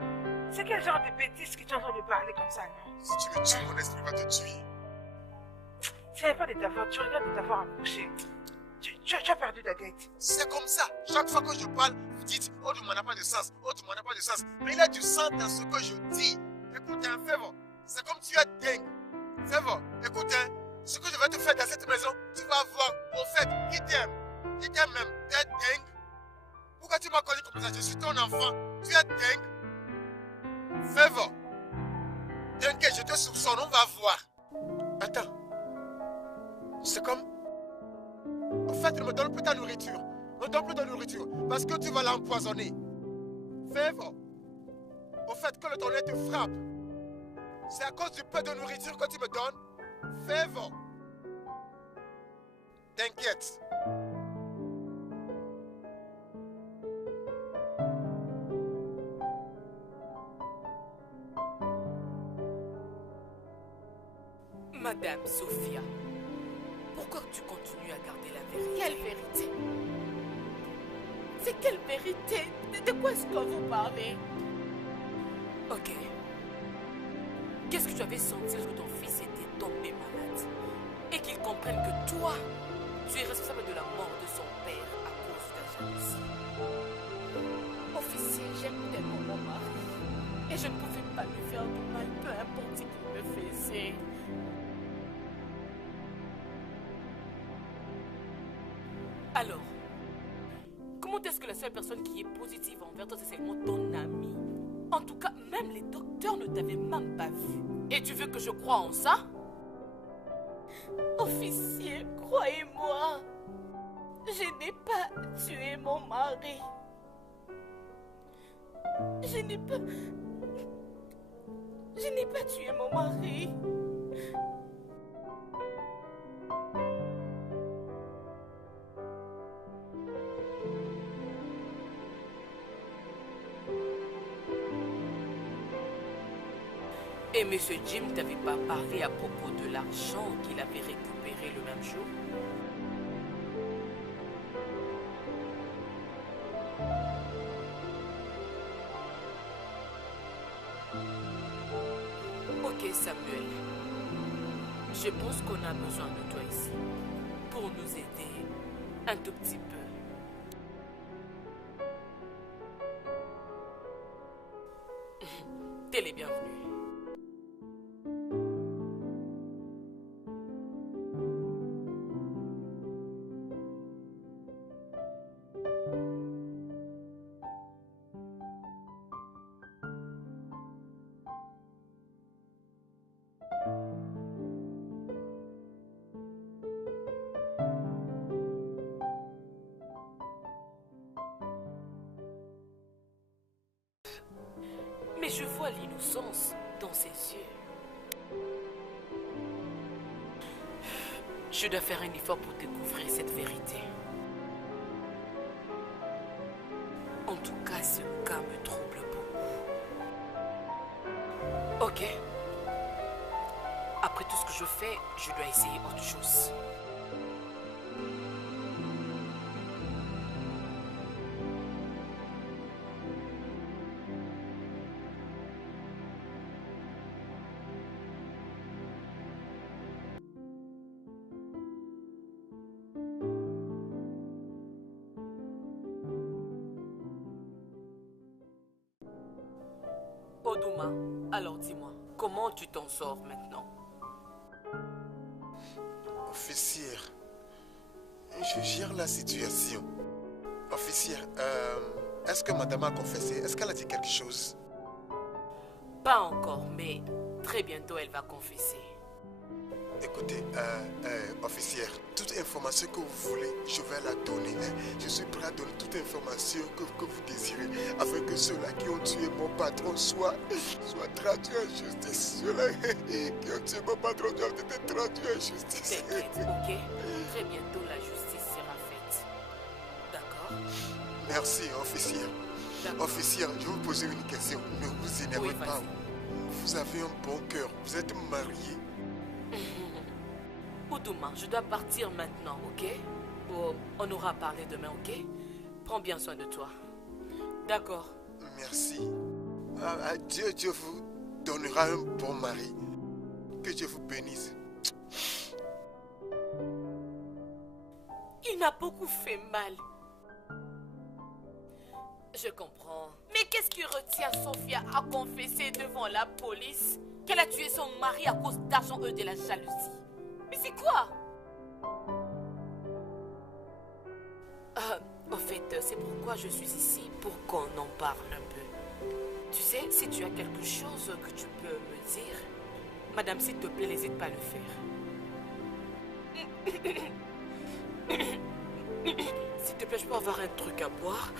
C'est quel genre de bêtises que tu es en train de parler comme ça, non? Si tu me tues, mon esprit va te tuer. Ce n'est pas de ta faute, tu regardes de t'avoir approché. Tu as perdu ta tête. C'est comme ça. Chaque fois que je parle, vous dites, oh, tu m'en as pas de sens, oh, tu m'en as pas de sens. Mais il y a du sens dans ce que je dis. Écoute, hein, Févo, c'est comme tu es dingue. Févo, écoute, hein, ce que je vais te faire dans cette maison, tu vas voir, au fait, qui t'aime même, tu es dingue. Pourquoi tu m'as connu comme ça? Je suis ton enfant, tu es dingue. Févo, t'inquiète, je te soupçonne, on va voir. Attends, c'est comme... En fait, ne me donne plus ta nourriture. Ne me donne plus ta nourriture. Parce que tu vas l'empoisonner. Févo. Au fait que le tonnerre te frappe. C'est à cause du peu de nourriture que tu me donnes. Févo. T'inquiète. Madame Sophia, pourquoi tu continues à garder la vérité? Quelle vérité? C'est quelle vérité? De quoi est-ce que vous parlez? Ok. Qu'est-ce que tu avais senti lorsque ton fils était tombé malade? Et qu'il comprenne que toi, tu es responsable de la mort de son père à cause de ta jalousie. Officier, j'aime tellement mon mari. Et je ne pouvais pas lui faire du mal, peu importe ce qu'il me faisait. Alors, comment est-ce que la seule personne qui est positive envers toi, c'est seulement ton ami? En tout cas, même les docteurs ne t'avaient même pas vu. Et tu veux que je croie en ça? Officier, croyez-moi, je n'ai pas tué mon mari. Je n'ai pas tué mon mari. Et M. Jim ne t'avait pas parlé à propos de l'argent qu'il avait récupéré le même jour? Ok, Samuel. Je pense qu'on a besoin de toi ici pour nous aider un tout petit peu. T'es les bienvenus. Mais je vois l'innocence dans ses yeux. Je dois faire un effort pour découvrir cette vérité. En tout cas, ce cas me trouble beaucoup. Ok. Après tout ce que je fais, je dois essayer autre chose. Odouma, alors dis-moi, comment tu t'en sors maintenant? Officier, je gère la situation. Officier, est-ce que madame a confessé? Est-ce qu'elle a dit quelque chose? Pas encore, mais très bientôt elle va confesser. Écoutez, officier, toute information que vous voulez, je vais la donner. Je suis prêt à donner toute information que vous désirez, afin que ceux-là qui ont tué mon patron soient traduits en justice. Ceux-là qui ont tué mon patron doivent être traduits en justice. T'inquiète, ok? Très bientôt la justice sera faite. D'accord? Merci, officier. Officier, je vais vous poser une question. Ne vous énervez Oui, pas. Vous avez un bon cœur. Vous êtes marié. Oudouma, je dois partir maintenant, ok? Oh, on aura parlé demain, ok? Prends bien soin de toi. D'accord. Merci. Dieu vous donnera un bon mari. Que Dieu vous bénisse. Il m'a beaucoup fait mal. Je comprends. Mais qu'est-ce qui retient Sophia à confesser devant la police qu'elle a tué son mari à cause d'argent et de la jalousie? Mais c'est quoi? En fait, c'est pourquoi je suis ici, pour qu'on en parle un peu. Tu sais, si tu as quelque chose que tu peux me dire, madame, s'il te plaît, n'hésite pas à le faire. S'il te plaît, je peux avoir un truc à boire?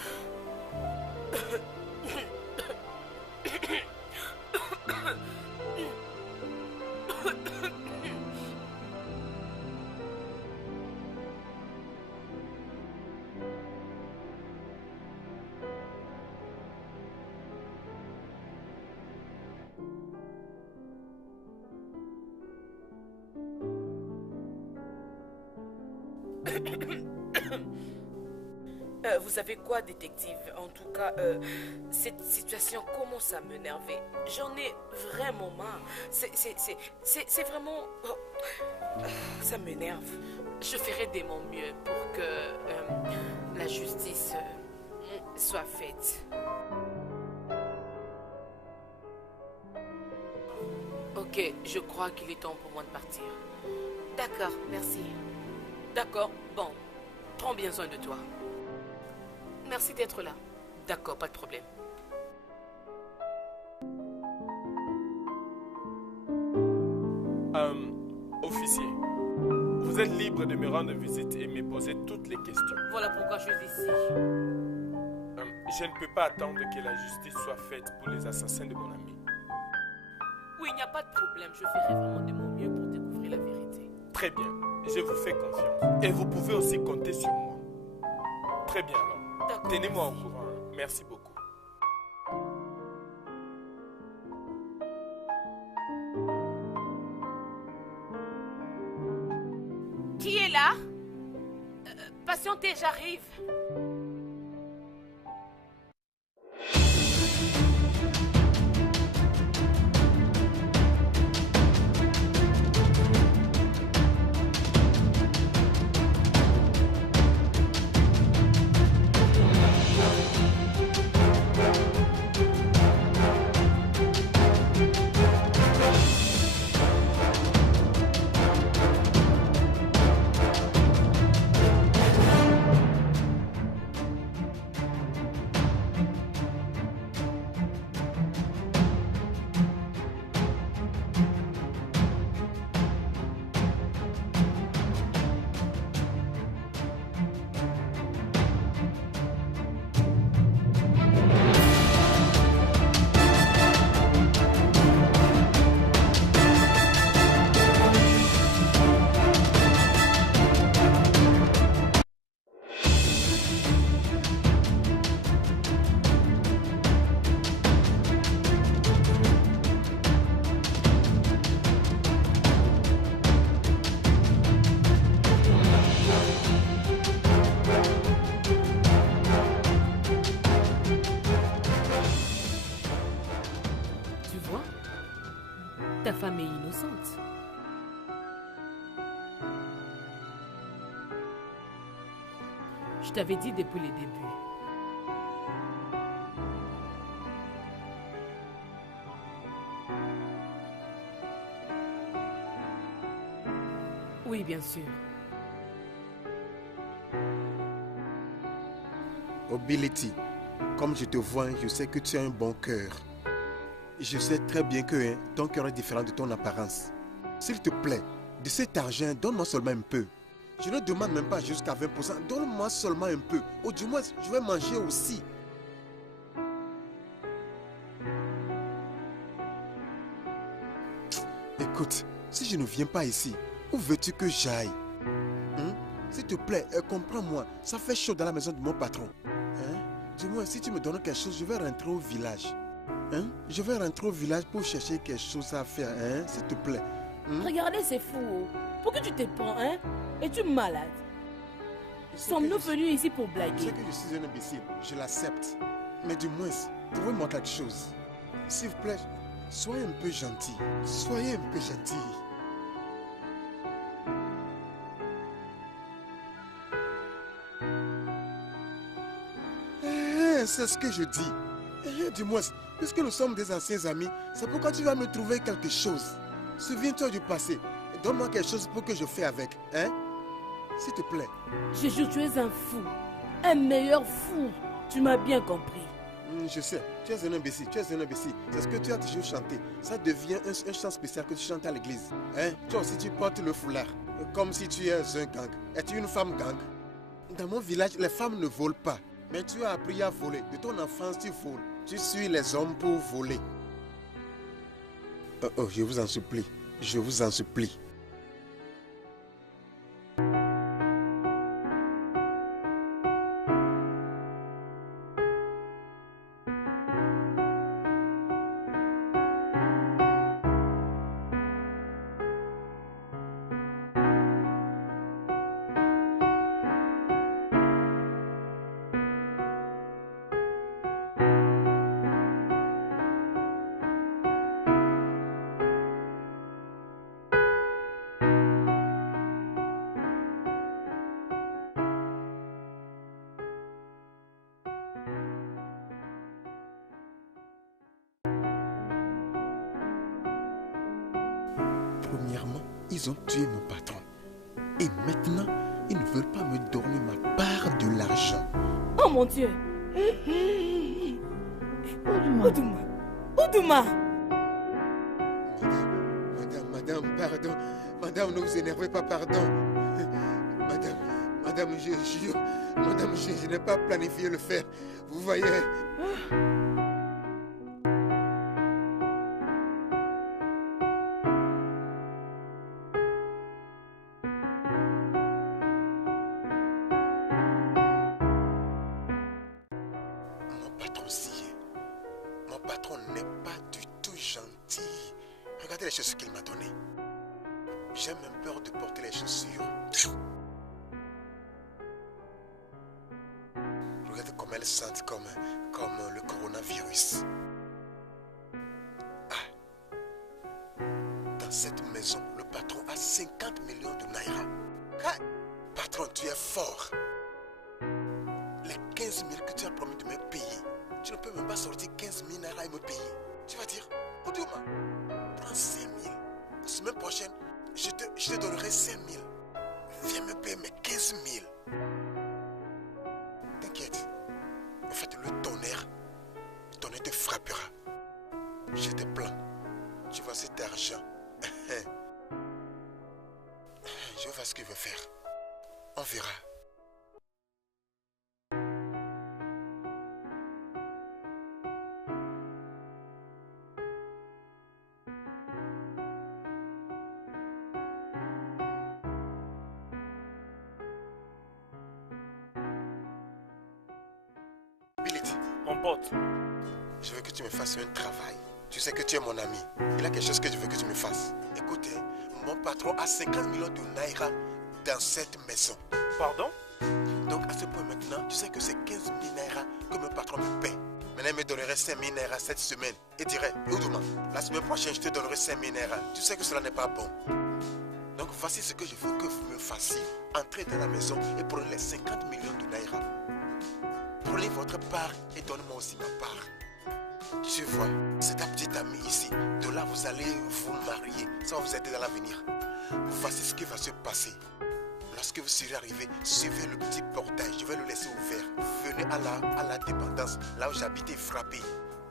Vous savez quoi, détective? En tout cas, cette situation commence à m'énerver. J'en ai vraiment marre. C'est vraiment... ça m'énerve. Je ferai de mon mieux pour que la justice soit faite. Ok, je crois qu'il est temps pour moi de partir. D'accord, merci. D'accord, bon. Prends bien soin de toi. Merci d'être là. D'accord, pas de problème. Officier, vous êtes libre de me rendre visite et me poser toutes les questions. Voilà pourquoi je suis ici. Je ne peux pas attendre que la justice soit faite pour les assassins de mon ami. Oui, il n'y a pas de problème. Je ferai vraiment de mon mieux pour découvrir la vérité. Très bien, je vous fais confiance. Et vous pouvez aussi compter sur moi. Très bien alors. D'accord. Tenez-moi au courant. Merci beaucoup. Qui est là? Patientez, j'arrive. Ta femme est innocente. Je t'avais dit depuis le début. Oui, bien sûr. Obility, comme je te vois, je sais que tu as un bon cœur. Je sais très bien que ton cœur est différent de ton apparence. S'il te plaît, de cet argent, donne-moi seulement un peu. Je ne demande même pas jusqu'à 20%. Donne-moi seulement un peu. Ou du moins, je vais manger aussi. Écoute, si je ne viens pas ici, où veux-tu que j'aille? S'il te plaît, comprends-moi. Ça fait chaud dans la maison de mon patron. Du moins, si tu me donnes quelque chose, je vais rentrer au village. Je vais rentrer au village pour chercher quelque chose à faire, s'il te plaît. Regardez, c'est fou. Pourquoi tu te prends, Es-tu malade? Sommes-nous venus ici pour blaguer? Je sais que je suis un imbécile, je l'accepte. Mais du moins, trouvez-moi quelque chose. S'il vous plaît, soyez un peu gentil. Soyez un peu gentil. C'est ce que je dis. Du moins, puisque nous sommes des anciens amis, c'est pourquoi tu vas me trouver quelque chose. Souviens-toi du passé. Donne-moi quelque chose pour que je fasse avec. S'il te plaît. Je jure, tu es un fou. Un meilleur fou. Tu m'as bien compris. Je sais, tu es un imbécile, tu es un imbécile. C'est ce que tu as toujours chanté. Ça devient un chant spécial que tu chantes à l'église. Toi aussi, tu portes le foulard. Comme si tu es un gang. Es-tu une femme gang? Dans mon village, les femmes ne volent pas. Mais tu as appris à voler. De ton enfance, tu voles. Tu suis les hommes pour voler. Oh, je vous en supplie. Je vous en supplie. Premièrement, ils ont tué mon patron. Et maintenant, ils ne veulent pas me donner ma part de l'argent. Oh mon Dieu! Oudouma! Oudouma! Madame, pardon. Madame, ne vous énervez pas, pardon. Madame, je jure. Madame, je n'ai pas planifié le faire. Vous voyez... Mon patron n'est pas du tout gentil. Regardez les chaussures qu'il m'a données. J'ai même peur de porter les chaussures. Regardez comment elles sentent comme le coronavirus. Dans cette maison, le patron a 50 millions de naira. Patron, tu es fort. Les 15 000 que tu as promis de me payer, tu ne peux même pas sortir 15 000 naira et me payer. Tu vas dire, Oudouma, prends 5 000. La semaine prochaine, je te donnerai 5 000. Viens me payer mes 15 000. T'inquiète. En fait, le tonnerre te frappera. J'ai des plans. Tu vois cet argent. Je vais voir ce qu'il veut faire. On verra. Mon pote. Je veux que tu me fasses un travail. Tu sais que tu es mon ami. Il y a quelque chose que je veux que tu me fasses. Écoute, mon patron a 50 millions de naira dans cette maison. Pardon? Donc à ce point maintenant, tu sais que c'est 15 000 naira que mon patron me paie. Maintenant, il me donnerait 5 000 naira cette semaine. Et dirait, Oudouma, la semaine prochaine, je te donnerai 5 000 naira. Tu sais que cela n'est pas bon. Donc voici ce que je veux que vous me fassiez. Entrez dans la maison et prenez les 50 millions de naira. Prenez votre part et donnez-moi aussi ma part. Tu vois, c'est ta petite amie ici. De là, vous allez vous marier. Ça va vous aider dans l'avenir. Voici ce qui va se passer. Lorsque vous serez arrivé, suivez le petit portail, je vais le laisser ouvert. Venez à la dépendance, là où j'habite et frappez.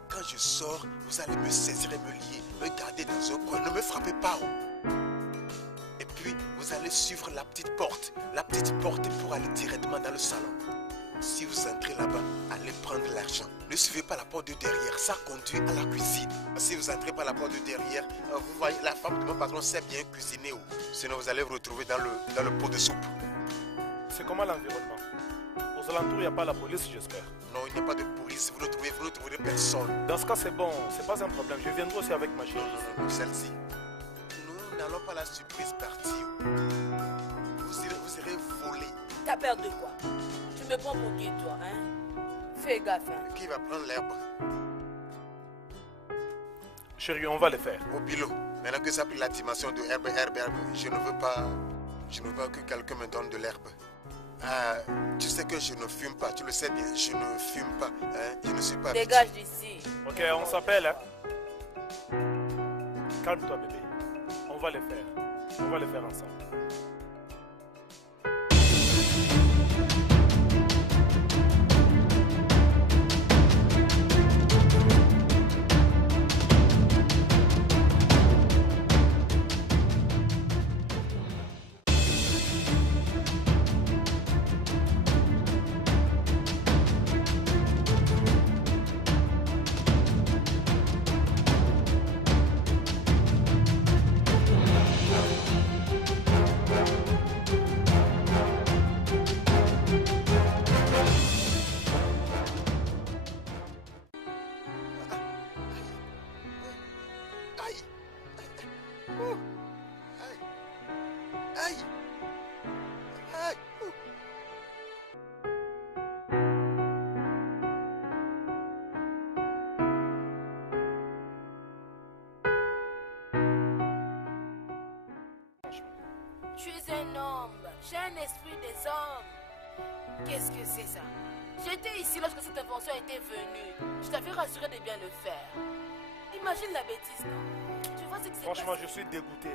Quand je sors, vous allez me saisir et me lier, me garder dans un coin, ne me frappez pas. Et puis, vous allez suivre la petite porte pour aller directement dans le salon. Si vous entrez là-bas, allez prendre l'argent. Ne suivez pas la porte de derrière, ça conduit à la cuisine. Si vous entrez par la porte de derrière, vous voyez, la femme de mon patron sait bien cuisiner. Sinon, vous allez vous retrouver dans le pot de soupe. C'est comment l'environnement? Aux alentours, il n'y a pas la police, j'espère. Non, il n'y a pas de police, vous ne trouverez personne. Dans ce cas, c'est bon, c'est pas un problème. Je viendrai aussi avec ma chérie. Non, celle-ci. Nous n'allons pas la surprise partir. Vous serez volé. T'as peur de quoi? Tu me prends pour qui, toi, hein? Fais gaffe, hein. Qui va prendre l'herbe? Chérie, on va le faire. Au bilo. Maintenant que ça a pris la dimension de herbe, je ne veux pas que quelqu'un me donne de l'herbe. Tu sais que je ne fume pas, tu le sais bien, je ne fume pas, hein? Je ne suis pas... Dégage d'ici. Ok, on s'appelle, hein? Calme-toi, bébé. On va le faire. On va le faire ensemble. Tu es un homme. J'ai un esprit des hommes. Qu'est-ce que c'est ça? J'étais ici lorsque cette invention était venue. Je t'avais rassuré de bien le faire. Imagine la bêtise, non? Tu vois ce que c'est? Franchement, je suis dégoûté.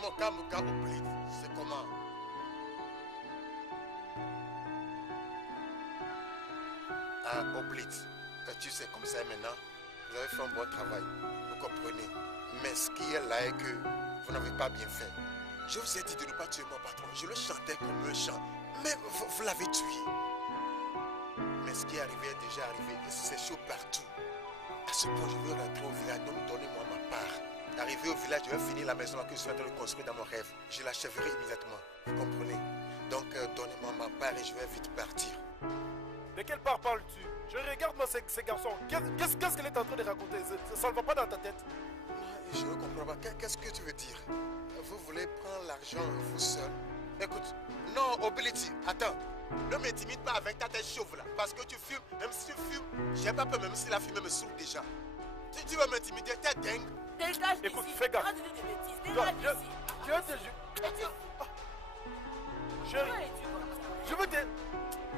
Mon cas oublie. C'est comment? Oublie. Tu sais, comme ça maintenant, vous avez fait un bon travail. Vous comprenez? Mais ce qui est là est que vous n'avez pas bien fait. Je vous ai dit de ne pas tuer mon patron. Je le chantais comme un chant. Mais vous l'avez tué. Mais ce qui est arrivé est déjà arrivé. Et c'est chaud partout. À ce point, je veux rentrer au village. Donc, donnez-moi ma part. Arrivé au village, je vais finir la maison que je suis en train de construire dans mon rêve. Je l'achèverai immédiatement. Vous comprenez? Donc, donnez-moi ma part et je vais vite partir. De quelle part parles-tu? Je regarde moi ces garçons. Qu'est-ce qu'elle est en train de raconter? Ça ne va pas dans ta tête. Je ne comprends pas. Qu'est-ce que tu veux dire? Vous voulez prendre l'argent vous seul? Écoute, non, Obility, attends. Ne m'intimide pas avec ta tête chauve là. Parce que tu fumes. Même si tu fumes, j'ai pas peur, même si la fumée me saoule déjà. Si tu veux m'intimider, t'es dingue. Dégage d'ici. Écoute, fais gaffe. Arrête de dire des bêtises. Dégage d'ici. Chérie, je veux te...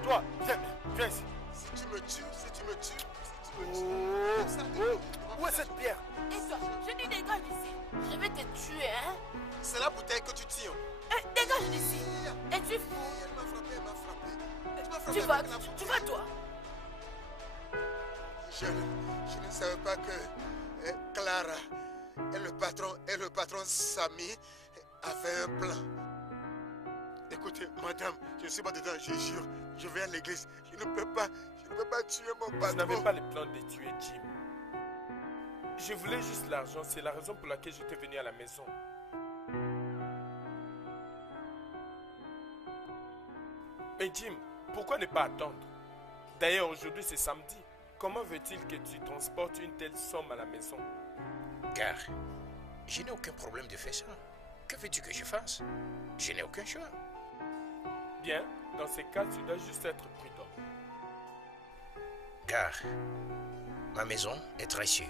Toi, viens ici. Si tu me tues. Où est cette pierre? Et toi, je dis dégage d'ici. Je vais te tuer, hein. C'est la bouteille que tu tiens. Dégage d'ici. Es-tu fou? Elle m'a frappé. Tu vas toi. Je ne savais pas que Clara et le patron Samy avaient un plan. Écoutez, madame, je ne suis pas dedans, je jure. Je vais à l'église. Je ne peux pas tuer mon patron. Je n'avais pas le plan de tuer Jim. Je voulais juste l'argent, c'est la raison pour laquelle j'étais venu à la maison. Mais Jim, pourquoi ne pas attendre? D'ailleurs, aujourd'hui c'est samedi. Comment veut-il que tu transportes une telle somme à la maison? Car je n'ai aucun problème de faire ça. Que veux-tu que je fasse? Je n'ai aucun choix. Bien, dans ces cas, tu dois juste être prudent. Car ma maison est très sûre.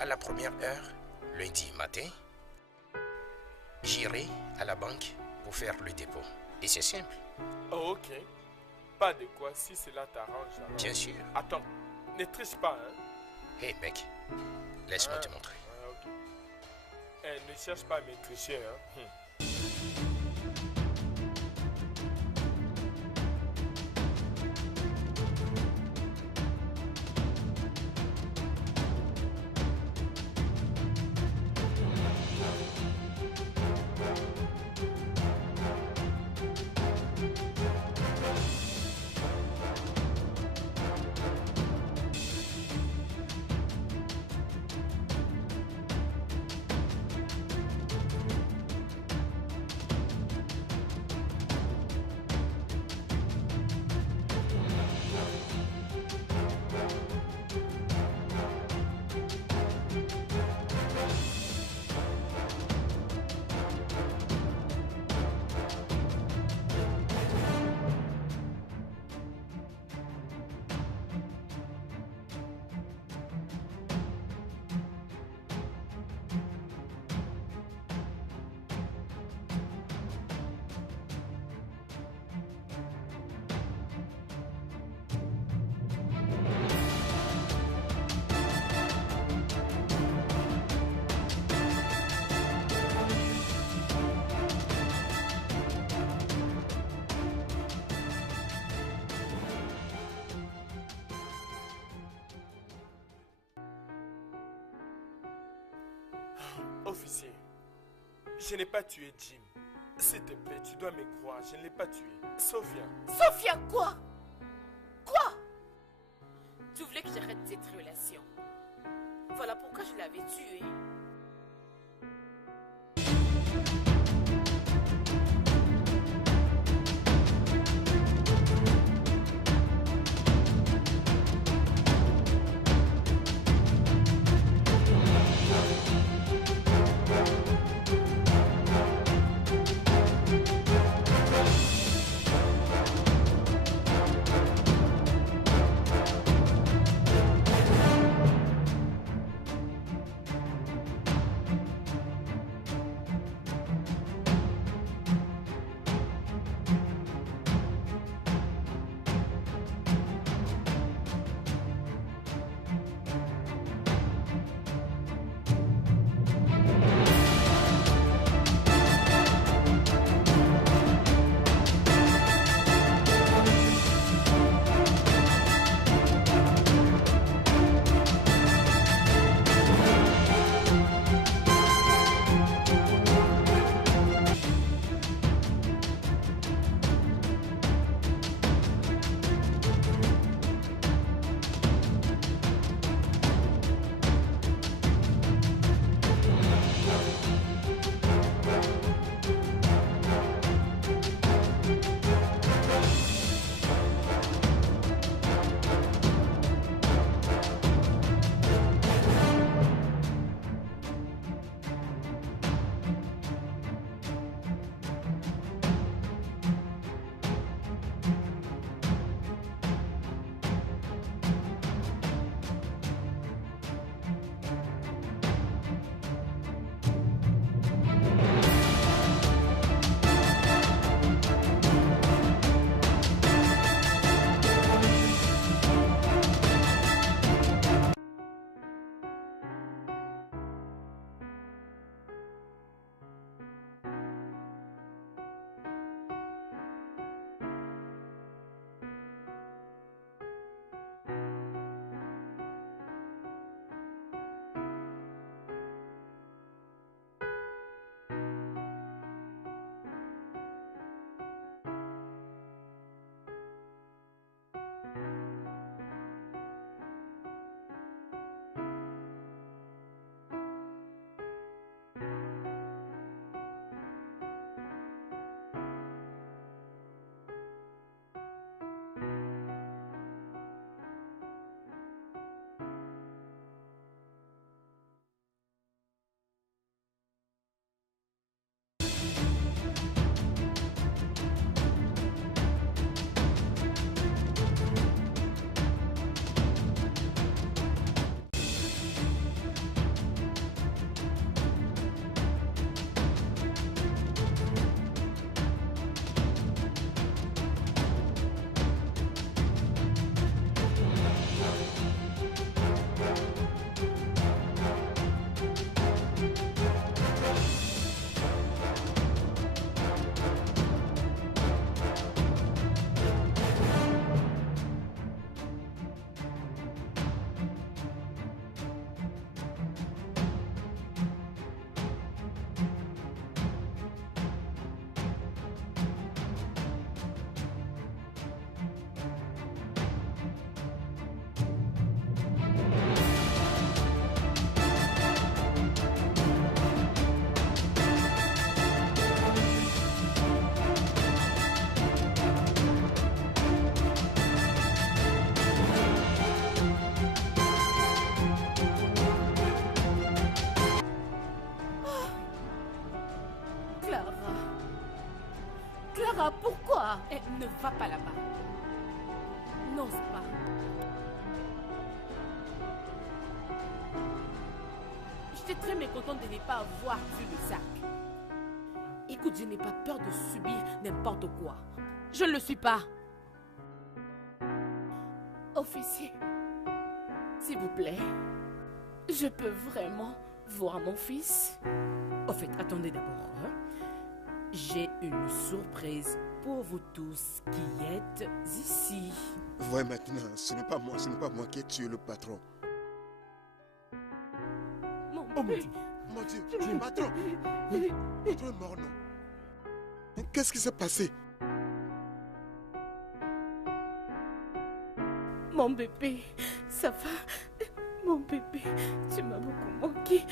À la première heure, lundi matin, j'irai à la banque pour faire le dépôt. Et c'est simple. Oh, ok. Pas de quoi, si cela t'arrange. Bien sûr. Attends, ne triche pas, hein? Hey mec, laisse-moi te montrer. Ok. Ne cherche pas à me tricher, hein. Officier, je n'ai pas tué Jim. S'il te plaît, tu dois me croire, je ne l'ai pas tué. Sophia. Sophia, quoi? Quoi? Tu voulais que j'arrête cette relation. Voilà pourquoi je l'avais tué. Et ne va pas là-bas. N'ose pas. J'étais très mécontente de ne pas avoir vu le sac. Écoute, je n'ai pas peur de subir n'importe quoi. Je ne le suis pas. Officier, s'il vous plaît, je peux vraiment voir mon fils? Au fait, attendez d'abord. Hein? J'ai une surprise pour vous tous qui êtes ici. Voyez maintenant, ce n'est pas moi qui ai tué le patron. Mon Oh mon bébé. Dieu. Mon Dieu, patron. Patron est mort, non? Qu'est-ce qui s'est passé? Mon bébé, ça va? Mon bébé, tu m'as beaucoup manqué.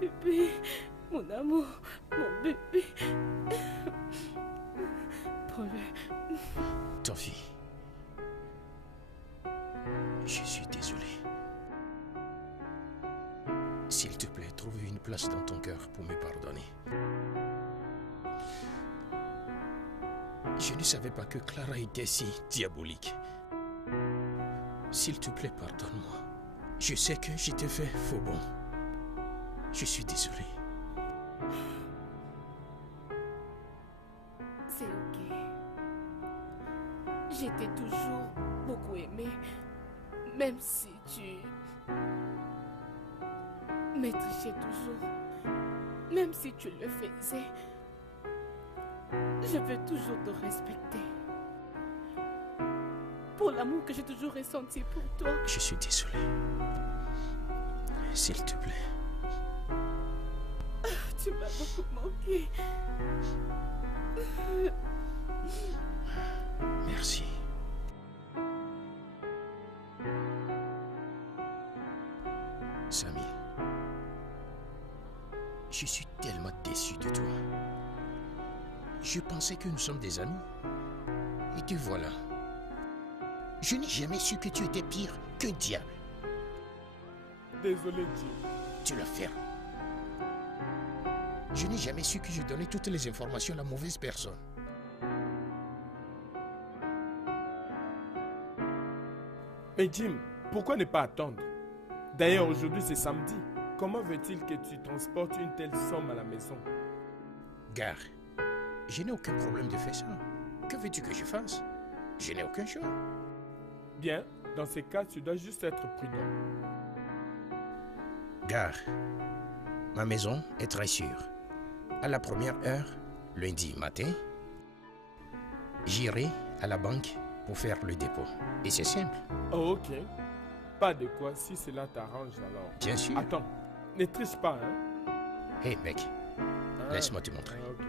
Bébé, mon amour, mon bébé. Prends-le. Tofi, je suis désolé. S'il te plaît, trouve une place dans ton cœur pour me pardonner. Je ne savais pas que Clara était si diabolique. S'il te plaît, pardonne-moi. Je sais que je t'ai fait faux bon. Je suis désolé. C'est ok. J'étais toujours beaucoup aimée, même si tu m'étrichais toujours, même si tu le faisais, je veux toujours te respecter. Pour l'amour que j'ai toujours ressenti pour toi. Je suis désolé. S'il te plaît. Tu m'as beaucoup manqué. Merci. Samy, je suis tellement déçu de toi. Je pensais que nous sommes des amis. Et te voilà. Je n'ai jamais su que tu étais pire qu'un diable. Désolé, Jim. Tu l'as fait. Je n'ai jamais su que je donnais toutes les informations à la mauvaise personne. Mais Jim, pourquoi ne pas attendre? D'ailleurs, aujourd'hui c'est samedi. Comment veut-il que tu transportes une telle somme à la maison? Gare, je n'ai aucun problème de faire ça. Que veux-tu que je fasse? Je n'ai aucun choix. Bien, dans ces cas, tu dois juste être prudent. Gare, ma maison est très sûre. À la première heure, lundi matin, j'irai à la banque pour faire le dépôt. Et c'est simple. Oh, ok. Pas de quoi si cela t'arrange alors. Bien sûr. Attends, ne triche pas, hein. Hé, mec, Ah, laisse-moi te montrer. ah, ok.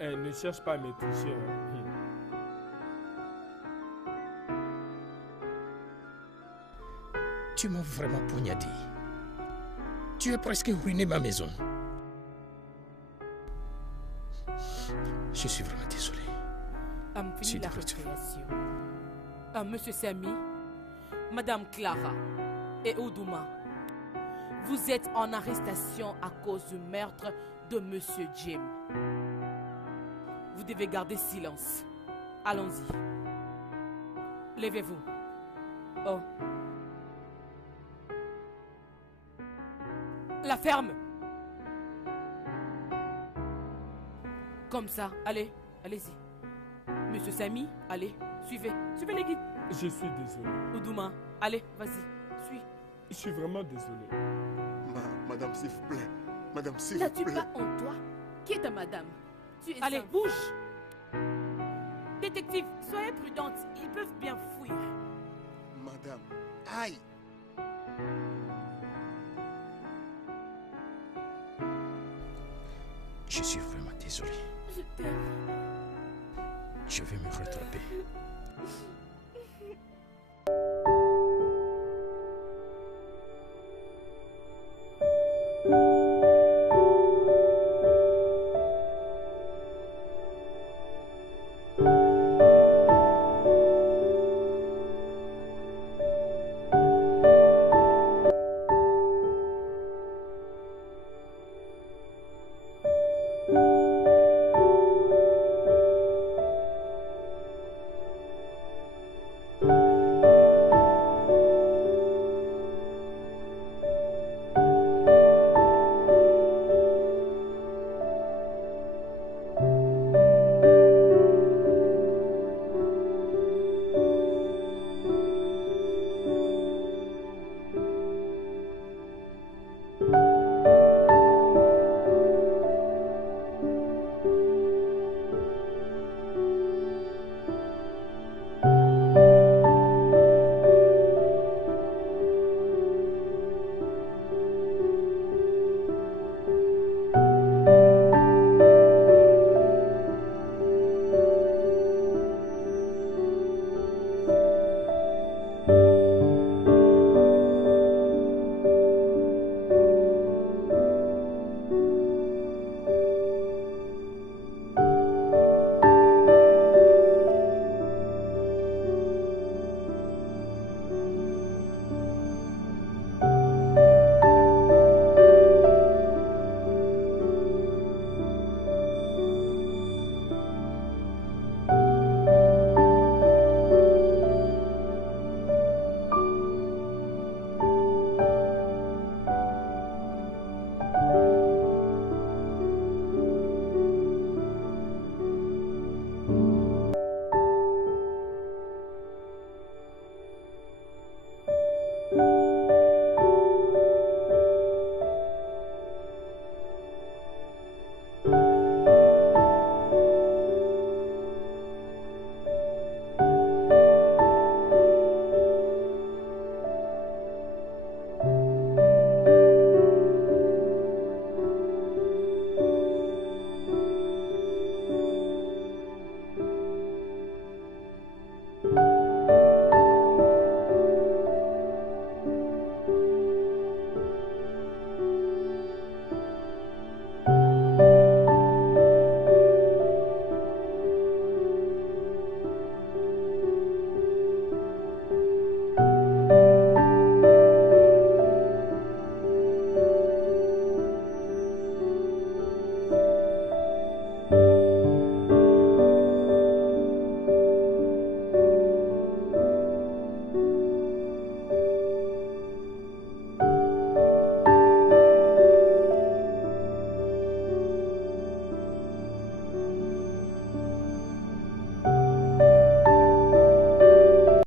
Eh, ne cherche pas à me tricher, hein. Tu m'as vraiment poignardé. Tu as presque ruiné ma maison. Je suis vraiment désolé. Fini S'il la te plaît, tu- récréation. Monsieur Samy, Madame Clara et Oudouma, vous êtes en arrestation à cause du meurtre de Monsieur Jim. Vous devez garder silence. Allons-y. Levez-vous. Oh. La ferme. Comme ça. Allez, allez-y. Monsieur Samy, allez, suivez. Suivez les guides. Je suis désolé. Oudouma, allez, vas-y, suis. Je suis vraiment désolé. Madame, s'il vous plaît. Madame, s'il vous N'as-tu plaît. pas en toi? Qui est ta madame? Tu es Allez, un- bouge. Détective, soyez prudente, ils peuvent bien fuir. Madame. Aïe. Je suis vraiment désolé. Je t'aime. Je vais me rattraper.